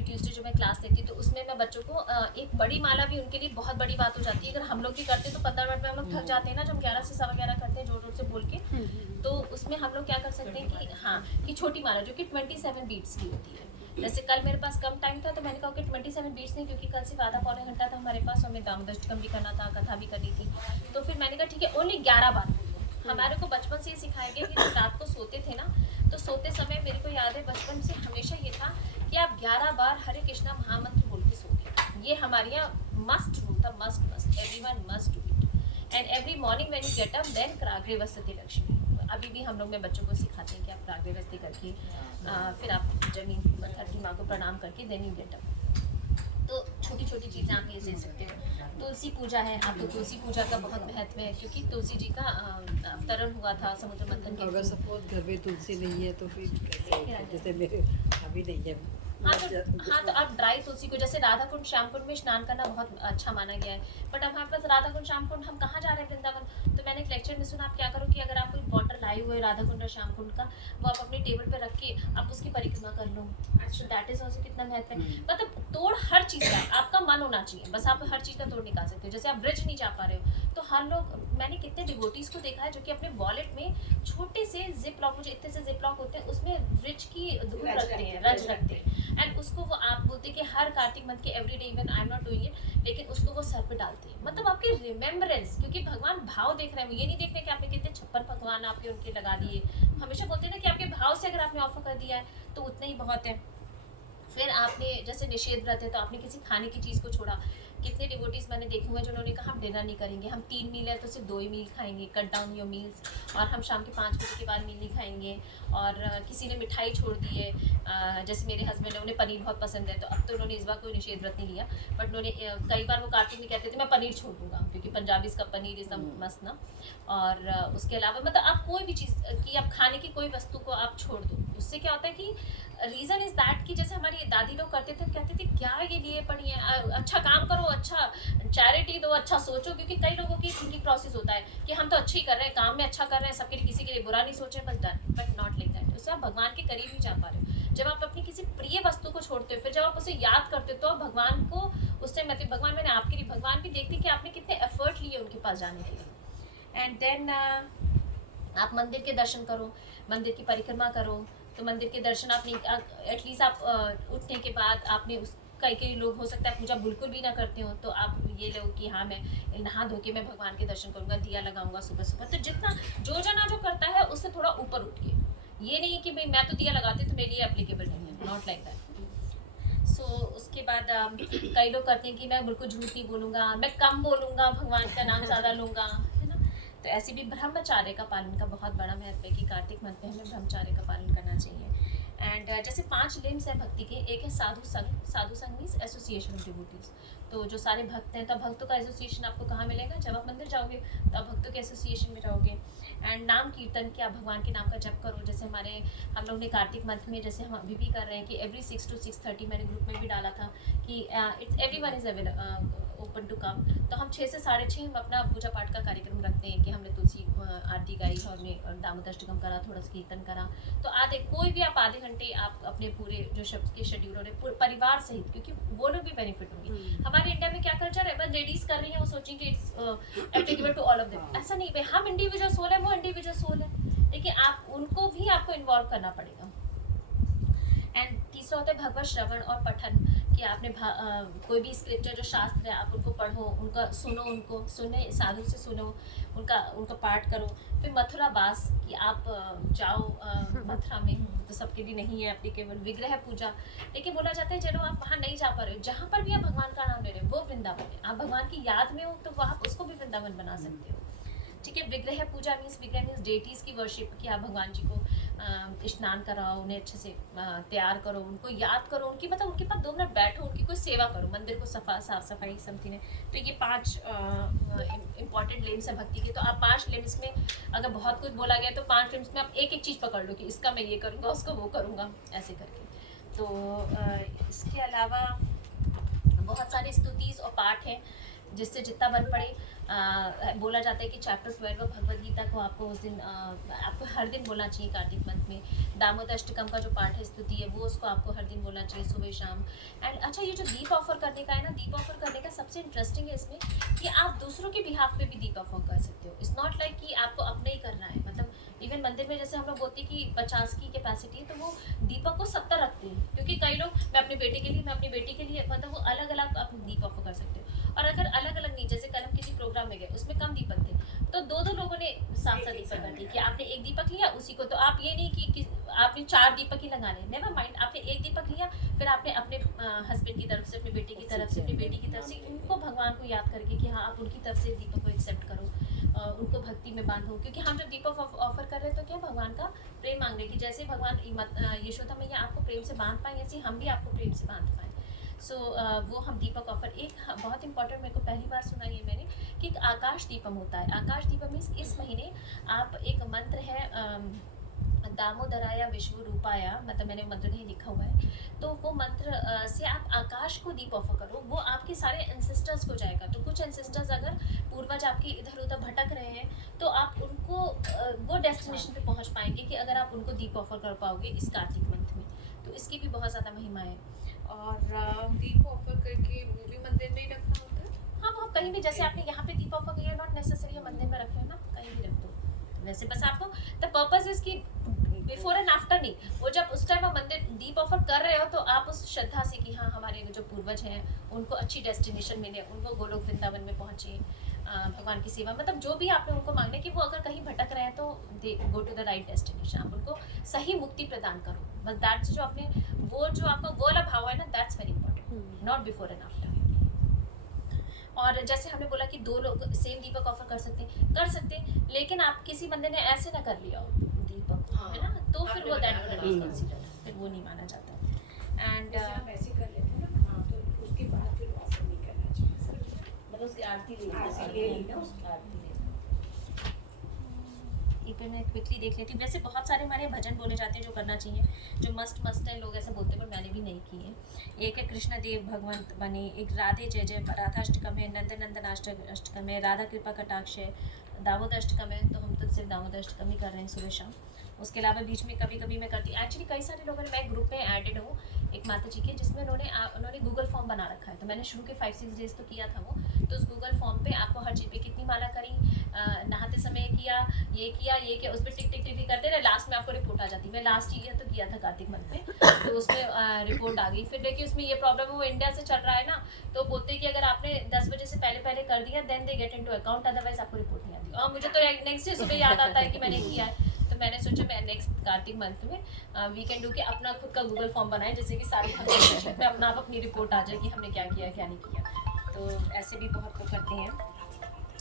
ट्यूसडे जो मैं क्लास देती हूँ, तो उसमें मैं बच्चों को एक बड़ी माला भी उनके लिए बहुत बड़ी बात हो जाती है। अगर हम लोग की करते तो 15 मिनट में हम लोग थक जाते हैं ना, जब 11 से 11:15 करते हैं जोर जोर से बोल के, तो उसमें हम लोग क्या कर सकते हैं कि हाँ, कि छोटी माला जो कि 27 बीट्स की होती है। जैसे कल मेरे पास कम टाइम था तो मैंने कहा कि 27 बीट्स नहीं, क्योंकि कल सिर्फ आधा पौने घंटा था हमारे पास, हमें दामोदर भी करना था, कथा भी करनी थी, तो फिर मैंने कहा ठीक है ओनली 11 बार। हमारे को बचपन से ये सिखाया गया कि रात को सोते थे ना, तो सोते समय मेरे को याद है बचपन से हमेशा ये था कि आप 11 बार हरे कृष्णा महामंत्र बोल के सोते। ये हमारे यहाँ मस्ट रूल था, must everyone must do it. And every morning when you get up then क्राग्रे वसति लक्ष्मी। अभी भी हम लोग में बच्चों को सिखाते हैं कि आप क्राग्रे वसति करके फिर आप जमीन पत्थर की माँ को प्रणाम करके देन यू गेट अप। तो छोटी छोटी चीज़ें आप ये सीख सकते हो। तुलसी पूजा है, आपको तुलसी पूजा का बहुत महत्व है, क्योंकि तुलसी जी का अवतरण हुआ था समुद्र मंथन के। अगर सपोज घर में तुलसी नहीं है तो फिर कैसे, जैसे मेरे अभी नहीं है, हाँ तो आप ड्राई तुलसी को, जैसे राधा कुंड श्याम कुंड में स्नान करना बहुत अच्छा माना गया है, बट अब हमारे पास राधा कुंड श्याम कुंड, हम कहाँ जा रहे हैं वृंदावन। तो मैंने एक लेक्चर में सुना, आप क्या करो कि अगर आप कोई वाटर लाए हुए राधा कुंड और श्याम कुंड का, वो आप अपनी टेबल पे रख के आप उसकी परिक्रमा कर लो। अच्छा, दैट इज ऑल्सो कितना महत्व है। मतलब तोड़ हर चीज़ का आपका मन होना चाहिए, बस आप हर चीज़ का तोड़ निकाल सकते हो। जैसे आप ब्रिज नहीं जा पा रहे हो, तो हर लोग, मैंने कितने डिवोटीज को देखा है जो कि अपने वॉलेट में छोटे से जिप लॉक, मुझे इतने से जिप लॉक होते हैं, उसमें ब्रिज की धूल रखते हैं, रज रखते हैं, एंड उसको वो, आप बोलते हैं कि हर कार्तिक मंथ के every day, even I am not doing it, लेकिन उसको वो सर पे डालते हैं। मतलब आपकी रिमेम्बरेंस, क्योंकि भगवान भाव देख रहे हैं, वो ये नहीं देख रहे कि आपने कितने 56 भगवान आपके उनके लगा दिए। हमेशा बोलते हैं ना कि आपके भाव से अगर आपने ऑफर कर दिया है तो उतना ही बहुत है। फिर आपने जैसे निषेध व्रत है, तो आपने किसी खाने की चीज़ को छोड़ा। कितने डिवोटीज मैंने देखे हुए जिन्होंने कहा हम डिनर नहीं करेंगे, हम 3 मील है तो सिर्फ 2 ही मील खाएंगे, कट डाउन योर मील्स, और हम शाम के 5 बजे के बाद मील नहीं खाएंगे। और किसी ने मिठाई छोड़ दी है, जैसे मेरे हस्बैंड है, उन्हें पनीर बहुत पसंद है, तो अब तो उन्होंने इस बार कोई निषेध व्रत नहीं लिया, बट उन्होंने कई बार वो कार्तिक में कहते थे मैं पनीर छोड़ दूंगा, क्योंकि पंजाबीज का पनीर इज मस्त ना। और उसके अलावा मतलब आप कोई भी चीज़ की, आप खाने की कोई वस्तु को आप छोड़ दो, उससे क्या होता है कि रीज़न इज़ दैट कि जैसे हमारी दादी लोग करते थे, कहते थे क्या ये लिए पड़ी है, अच्छा काम करो, अच्छा चैरिटी दो, अच्छा सोचो, क्योंकि कई लोगों की थिंकिंग प्रोसेस होता है कि हम तो अच्छे ही कर रहे हैं, काम में अच्छा कर रहे हैं, सबके लिए, किसी के लिए बुरा नहीं सोच रहे, बस done, but not like that. उससे आप भगवान के करीब नहीं जा पा रहे हो। जब आप अपनी किसी प्रिय वस्तु को छोड़ते हो, फिर जब आप उसे याद करते हो, तो आप भगवान को उस टाइम, मतलब भगवान मैंने आपके लिए, भगवान भी देखते कि आपने कितने एफर्ट लिए उनके पास जाने के लिए। एंड देन आप मंदिर के दर्शन करो, मंदिर की परिक्रमा करो। तो मंदिर के दर्शन आपने एटलीस्ट आप उठने के बाद आपने उस, कई लोग हो सकता है पूजा बिल्कुल भी ना करते हो, तो आप ये लो कि हाँ मैं नहा धो के मैं भगवान के दर्शन करूँगा, दिया लगाऊंगा सुबह सुबह। तो जितना जो जना जो करता है उससे थोड़ा ऊपर उठ के, ये नहीं कि भाई मैं तो दिया लगाती हूँ तो मेरे लिए एप्लीकेबल नहीं है, नॉट लाइक दैट। सो उसके बाद कई लोग करते हैं कि मैं बिल्कुल झूठ नहीं बोलूँगा, मैं कम बोलूँगा, भगवान का नाम ज़्यादा लूँगा, है ना। तो ऐसे भी ब्रह्मचार्य का पालन का बहुत बड़ा महत्व है कि कार्तिक मंथ में हमें ब्रह्मचार्य का पालन करना चाहिए। एंड जैसे 5 लिम्स है भक्ति के, एक है साधु संघ। साधु संघ मीन्स एसोसिएशन ऑफ डिवोटीज। तो जो सारे भक्त हैं, तो भक्तों का एसोसिएशन आपको कहाँ मिलेगा, जब आप मंदिर जाओगे तो आप भक्तों के एसोसिएशन में रहोगे। एंड नाम कीर्तन के, आप भगवान के नाम का जप करो। जैसे हम लोग ने कार्तिक मंथ में, जैसे हम अभी भी कर रहे हैं कि एवरी 6 to 6:30, मैंने ग्रुप में भी डाला था कि it's everyone is open to come. तो हम 6 से 6:30 हम अपना पूजा पाठ का कार्यक्रम रखते हैं कि हमने तुलसी आरती गाई, हमने दामोदष्टकम करा, थोड़ा सा कीर्तन करा। तो आधे, कोई भी आप आधे घंटे आप अपने पूरे जो शब्द के शेड्यूल हो रहे परिवार सहित, क्योंकि वो लोग भी बेनिफिट होंगे। हमारे इंडिया में क्या कल्चर है, बस लेडीज कर रही है, वो सोचेंगे it's applicable to all of them. ऐसा नहीं भाई, हम इंडिविजुअल सोल है, वो इंडिविजुअल सोल है, लेकिन आप उनको भी आपको इन्वॉल्व करना पड़ेगा। एंड तीसरा होता है भगवत श्रवण और पठन, कि आपने कोई भी स्क्रिप्चर जो शास्त्र है आप उनको पढ़ो, उनका सुनो, उनको सुने, साधु से सुनो, उनका पाठ करो। फिर मथुरा वास, कि आप जाओ मथुरा में, तो सबके लिए नहीं है एप्लीकेबल। विग्रह पूजा, लेकिन बोला जाता है चलो आप वहाँ नहीं जा पा रहे हो, जहाँ पर भी आप भगवान का नाम ले रहे हो वो वृंदावन है। आप भगवान की याद में हो तो वो आप उसको भी वृंदावन बना सकते हो, ठीक है। विग्रह पूजा विग्रह मीन्स डेटीज़ की वर्शिप, कि आप भगवान जी को स्नान कराओ, उन्हें अच्छे से तैयार करो, उनको याद करो, उनकी मतलब उनके पास 2 मिनट बैठो, उनकी कोई सेवा करो, मंदिर को साफ सफाई समथिंग है। तो ये 5 इंपॉर्टेंट लिम्स है भक्ति के। तो आप 5 लिम्स में, अगर बहुत कुछ बोला गया तो 5 लिम्स में आप एक चीज़ पकड़ लो कि इसका मैं ये करूँगा, उसको वो करूँगा, ऐसे करके। तो इसके अलावा बहुत सारे स्तुतिस और पाठ हैं, जिससे जितना बन पड़े। बोला जाता है कि चैप्टर 12 भगवद गीता को आपको उस दिन आपको हर दिन बोलना चाहिए कार्तिक मंथ में। दामोदष्टकम का जो पाठ है, स्तुति है, वो उसको आपको हर दिन बोलना चाहिए, सुबह शाम। एंड अच्छा, ये जो दीप ऑफर करने का है ना, दीप ऑफर करने का सबसे इंटरेस्टिंग है इसमें कि आप दूसरों के बिहाफ पे भी दीप ऑफर कर सकते हो। इट्स नॉट लाइक कि आपको अपने ही करना है। मतलब इवन मंदिर में जैसे हम लोग बोलते हैं कि 50 की कैपेसिटी है, तो वो दीपक को 70 रखते हैं, क्योंकि कई लोग मैं अपने बेटे के लिए, मैं अपनी बेटी के लिए, मतलब वो अलग अलग आप दीप ऑफर कर सकते हो। और अगर अलग अलग नहीं, जैसे कल हम किसी प्रोग्राम में गए, उसमें कम दीपक थे, तो 2 लोगों ने साथ दीपक कर दिए, कि आपने एक दीपक लिया उसी को, तो आप ये नहीं कि आपने 4 दीपक ही लगाने, नेवर माइंड, आपने एक दीपक लिया, फिर आपने अपने हस्बैंड की तरफ से, अपने बेटे की तरफ से, अपनी बेटी की तरफ से, उनको भगवान को याद करके कि हाँ आप उनकी तरफ से दीपक को एक्सेप्ट करो, उनको भक्ति में बांधो। क्योंकि हम जब दीपक ऑफर कर रहे हैं तो क्या भगवान का प्रेम मांग रहे हैं, कि जैसे भगवान यशोदा मैया आपको प्रेम से बांध पाए, ऐसे हम भी आपको प्रेम से बांध पाए। सो वो हम दीपक ऑफर। एक बहुत इंपॉर्टेंट, मेरे को पहली बार सुना ये मैंने, कि एक आकाश दीपम होता है। आकाश दीपम मीन्स इस महीने आप, एक मंत्र है दामोदराया विश्व रूपाया, मतलब मैंने मंत्र नहीं लिखा हुआ है, तो वो मंत्र से आप आकाश को दीप ऑफर करो, वो आपके सारे एंसेस्टर्स को जाएगा। तो कुछ एंसेस्टर्स अगर पूर्वज आपके इधर उधर भटक रहे हैं तो आप उनको वो डेस्टिनेशन पे पहुंच पाएंगे कि अगर आप उनको दीप ऑफर कर पाओगे इस कार्तिक मंथ में। तो इसकी भी बहुत ज़्यादा महिमा है। और दीप ऑफर करके वो भी मंदिर में ही रखना होता है? हाँ, वो कहीं भी, जैसे आपने यहाँ पे दीप ऑफर किया, नॉट नेसेसरी मंदिर में रख लेना, कहीं भी रख दो। वैसे बस आपको द पर्पस इज कि बिफोर एंड आफ्टर नहीं, वो जब उस टाइम आप मंदिर दीप ऑफर कर रहे हो तो आप उस श्रद्धा से कि हाँ हमारे जो पूर्वज हैं उनको अच्छी डेस्टिनेशन मिले, उनको गोलोक वृंदावन में पहुँचे, भगवान की सेवा, मतलब जो भी आपने उनको मांगना है कि वो अगर कहीं भटक रहे हैं तो they go to the right destination, आप उनको सही मुक्ति प्रदान करो। बस दैट्स जो आपने वो जो आपका वो वाला भाव है ना, that's very important, not before and after. और जैसे हमने बोला कि दो लोग सेम दीपक ऑफर कर सकते हैं, लेकिन आप किसी बंदे ने ऐसे ना कर लिया हो दीपक, है ना, तो फिर वो दैट कंसीडर, फिर वो नहीं माना जाता। एंड जैसे हम ऐसे कर लेते हैं ना, हाँ, तो उसके बाद फिर ऑफर नहीं करना चाहिए, मतलब उसकी आरती ले ना उसकी आरती ले। एक बार मैं क्विकली देख लेती हूँ। वैसे बहुत सारे हमारे यहाँ भजन बोले जाते हैं जो करना चाहिए, जो मस्ट है, लोग ऐसे बोलते हैं, पर मैंने भी नहीं किए। एक है कृष्ण देव भगवंत बने, एक राधे जय जय राधाष्टकम है, नंदन अष्टकम है, राधा कृपा कटाक्ष है, दामोदर अष्टकम है, तो हम तो सिर्फ दामोदर अष्टकम ही कर रहे हैं सुबह शाम। उसके अलावा बीच में कभी कभी मैं करती हूँ। एक्चुअली कई सारे लोगों ने, मैं ग्रुप में ऐडेड हूँ एक माता जी के, जिसमें उन्होंने गूगल फॉर्म बना रखा है। तो मैंने शुरू के 5-6 डेज तो किया था वो। तो उस गूगल फॉर्म पे आपको हर चीज़ पे कितनी माला करी, नहाते समय किया, ये उस पर टिक टिक टिक करते रहे, लास्ट में आपको रिपोर्ट आ जाती। मैं लास्ट ईयर तो किया था कार्तिक मंथ में, तो उसमें रिपोर्ट आ गई। फिर देखिए उसमें ये प्रॉब्लम है, वो इंडिया से चल रहा है ना, तो बोलते हैं कि अगर आपने 10 बजे से पहले कर दिया then they get into account, otherwise आपको रिपोर्ट नहीं आती। और मुझे तो नेक्स्ट डे सुबह याद आता है कि मैंने किया है। तो मैंने सोचा मैं नेक्स्ट कार्तिक मंथ में वी कैन डू के अपना खुद का गूगल फॉर्म बनाए, जैसे कि सारे में अपना आप अपनी रिपोर्ट आ जाए कि हमने क्या किया क्या नहीं किया। तो ऐसे भी बहुत लोग करते हैं।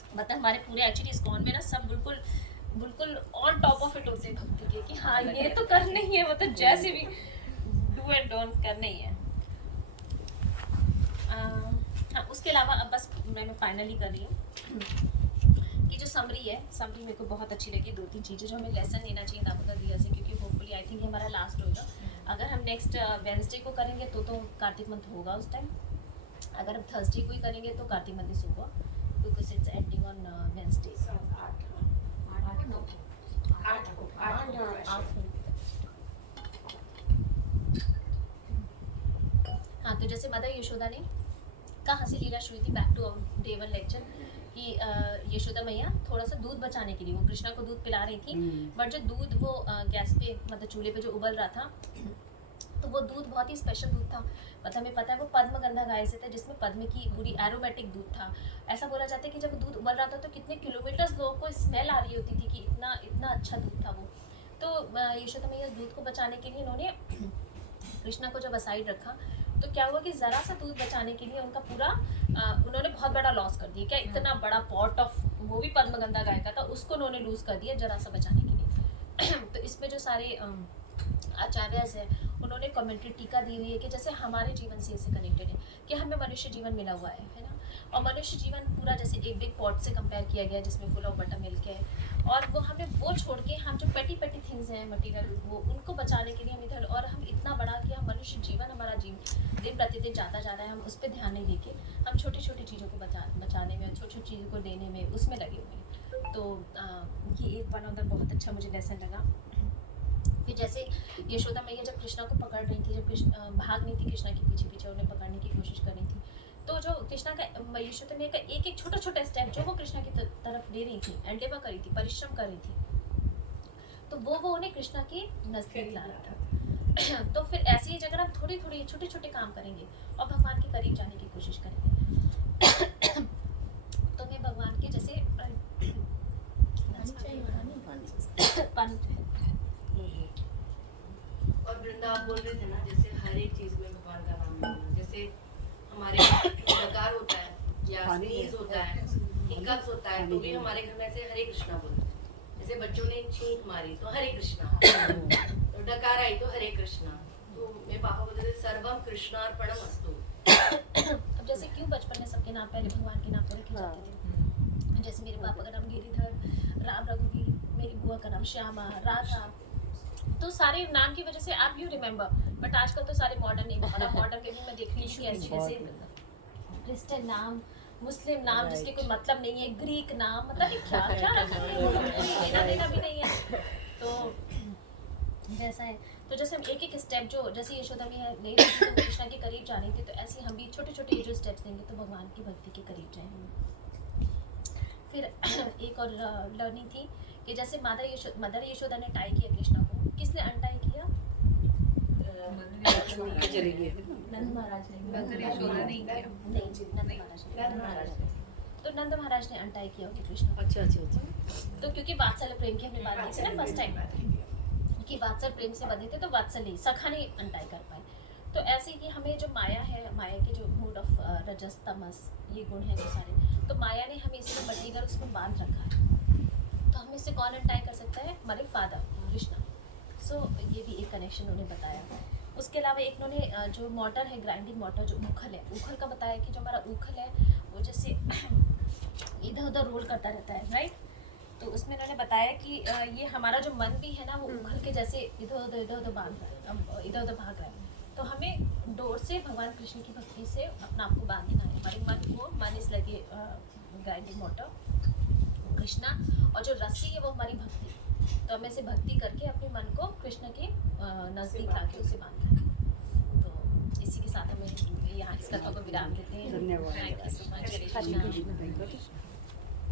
मतलब हमारे पूरे एक्चुअली इस्कॉन में ना सब बिल्कुल ऑन टॉप ऑफ इट होते हैं भक्ति के, कि हाँ ये तो करना ही है, मतलब जैसे भी डू एंड डोंट करना ही है। हाँ, उसके अलावा अब बस मैं फाइनली कर रही हूँ कि जो समरी मेरे को बहुत अच्छी लगी। 2-3 चीज़ें जो हमें लेसन लेना चाहिए दामोदर दिया से, क्योंकि होपफुली आई थिंक हमारा लास्ट होगा। अगर हम नेक्स्ट वेंसडे को करेंगे तो कार्तिक मंथ होगा उस टाइम। अगर हम थर्सडे को ही करेंगे तो कार्तिक मंथ इज होगा, because it's ending on Wednesday. हाँ, तो जैसे मदर यशोदा ने कहाँ से लीला शुरू थी, बैक टू डे 1 लेक्चर, कि यशोदा मैया थोड़ा सा दूध बचाने के लिए वो कृष्णा को दूध पिला रही थी, बट जो दूध वो गैस पे मतलब चूल्हे पे जो उबल रहा था, तो वो दूध बहुत ही स्पेशल दूध था। मतलब हमें पता है वो पद्मगंधा गाय से था, जिसमें पद्म की पूरी एरोमेटिक दूध था। ऐसा बोला जाता है कि जब दूध उबल रहा था तो कितने किलोमीटर्स लोगों को स्मेल आ रही होती थी कि इतना अच्छा दूध था वो। तो यशोदा मैया दूध को बचाने के लिए इन्होंने कृष्णा को जब असाइड रखा, तो क्या हुआ कि ज़रा सा दूध बचाने के लिए उनका पूरा उन्होंने बहुत बड़ा लॉस कर दिया। क्या इतना बड़ा पॉट ऑफ वो भी पद्मगंधा गाय का था, उसको उन्होंने लूज़ कर दिया जरा सा बचाने के लिए। तो इसमें जो सारे आचार्यस हैं उन्होंने कमेंट्री टीका दी हुई है कि जैसे हमारे जीवन से इससे कनेक्टेड है कि हमें मनुष्य जीवन मिला हुआ है ना, और मनुष्य जीवन पूरा जैसे एक बिग पॉट से कंपेयर किया गया जिसमें फुल ऑफ बटर मिल्क है, और वो हमें वो छोड़ के हम जो पेटी थिंग्स हैं मटीरियल, वो उनको बचाने के लिए हम इधर, और हम इतना बड़ा कि हम मनुष्य जीवन हमारा दिन प्रतिदिन जाता जा रहा है, हम उस पर ध्यान नहीं देके हम छोटी छोटी चीज़ों को बचाने में, छोटी छोटी चीज़ों को देने में उसमें लगे हुए हैं। तो ये एक वन ऑफ द बहुत अच्छा मुझे लेसन लगा। फिर जैसे यशोदा मैया जब कृष्णा को पकड़ रही थी, जब कृष्ण भाग नहीं थी कृष्णा के पीछे उन्हें पकड़ने की कोशिश कर रही थी, तो जो कृष्णा का यशोदा मैया का एक छोटा छोटा स्टेप जो वो कृष्णा की तरफ ले रही थी, एंडेवर कर रही थी, परिश्रम कर रही थी, तो वो उन्हें कृष्णा के नजदीक ला रहा था। तो फिर ऐसी ही अगर हम थोड़ी थोड़ी छोटे छोटे काम करेंगे और भगवान के करीब जाने की कोशिश करेंगे तो मैं भगवान के जैसे और वृंदा आप बोल रहे थे ना, जैसे हर एक चीज में भगवान का नाम लेना, जैसे हमारे डकार होता है या स्नीज होता है, हिकअप्स होता है, तो भी हमारे घर में ऐसे हरे कृष्णा बोलते हैं। जैसे बच्चों ने छींक मारी तो हरे कृष्णा, तो डकार आई तो हरे कृष्णा। तो मेरे पापा बोलते थे सर्वम कृष्णार्पणम अस्तु। अब जैसे क्यों बचपन में सबके नाम पहले भगवान के नाम पे रखे जाते थे, जैसे मेरे पापा का नाम गिरिधर, राम रघुवीर, मेरी बुआ का नाम श्यामा, राधा, तो सारे नाम की वजह से आप यू रिमेंबर बट आजकल तो सारे मॉडर्न नहीं, बड़ा मॉडर्न में भी मैं देख रही हूँ कि ऐसे ऐसे क्रिश्चियन नाम, मुस्लिम नाम जिसके कोई मतलब नहीं है, ग्रीक नाम, मतलब ये क्या क्या रखा है, कोई लेना देना भी नहीं है। तो वैसा है। तो जैसे हम एक एक स्टेप, जो जैसे यशोदा में है ले रही थी तो कृष्णा के करीब जा रही थी, तो ऐसे हम भी छोटे छोटे ये जो स्टेप्स लेंगे तो भगवान की भक्ति के करीब जाएंगे। फिर एक और लर्निंग थी कि जैसे मदर यशोदा ने टाई किया कृष्णा को, किसने अनटाई किया? चली गई नंद महाराज ने। मदर यशोदा नहीं किया। नहीं, नंद महाराज ने। तो नंद महाराज ने अनटाई किया होगी कृष्णा को। अच्छा अच्छा अच्छा। तो क्योंकि वात्सल्य प्रेम की हमने बात की थी ना फर्स्ट टाइम, कि वात्सल्य प्रेम से बंधे थे तो वात्सल्य सखा नहीं अनटाई कर पाए। तो ऐसे ही हमें जो माया है, माया के जो मूड ऑफ रजस तमस ये गुण है वो सारे, तो माया ने हमें इसमें बटीगर उसमें बांध रखा है। तो हमें इससे कौन अनटाई कर सकता है? हमारे फादर कृष्णा। सो ये भी एक कनेक्शन उन्होंने बताया। उसके अलावा एक उन्होंने जो मोटर है, ग्राइंडिंग मोटर, जो उखल है, उखल का बताया कि जो हमारा उखल है वो जैसे इधर उधर रोल करता रहता है, राइट। तो उसमें उन्होंने बताया कि ये हमारा जो मन भी है ना, वो उखल के जैसे इधर उधर भाग रहा है, इधर उधर भाग रहा है। तो हमें डोर से भगवान कृष्ण की भक्ति से अपना आपको बांधना है, हमारे मन को। मन इज लगे ग्राइंडिंग मोटर कृष्णा, और जो रस्सी है वो हमारी भक्ति। तो हमें से भक्ति करके अपने मन को कृष्ण के नज़दीक लाके उसे बांधना है। तो इसी के साथ हमें यहाँ इस कथा को विराम देते हैं। धन्यवाद। Thank you so much. Hare Krishna. Thank you.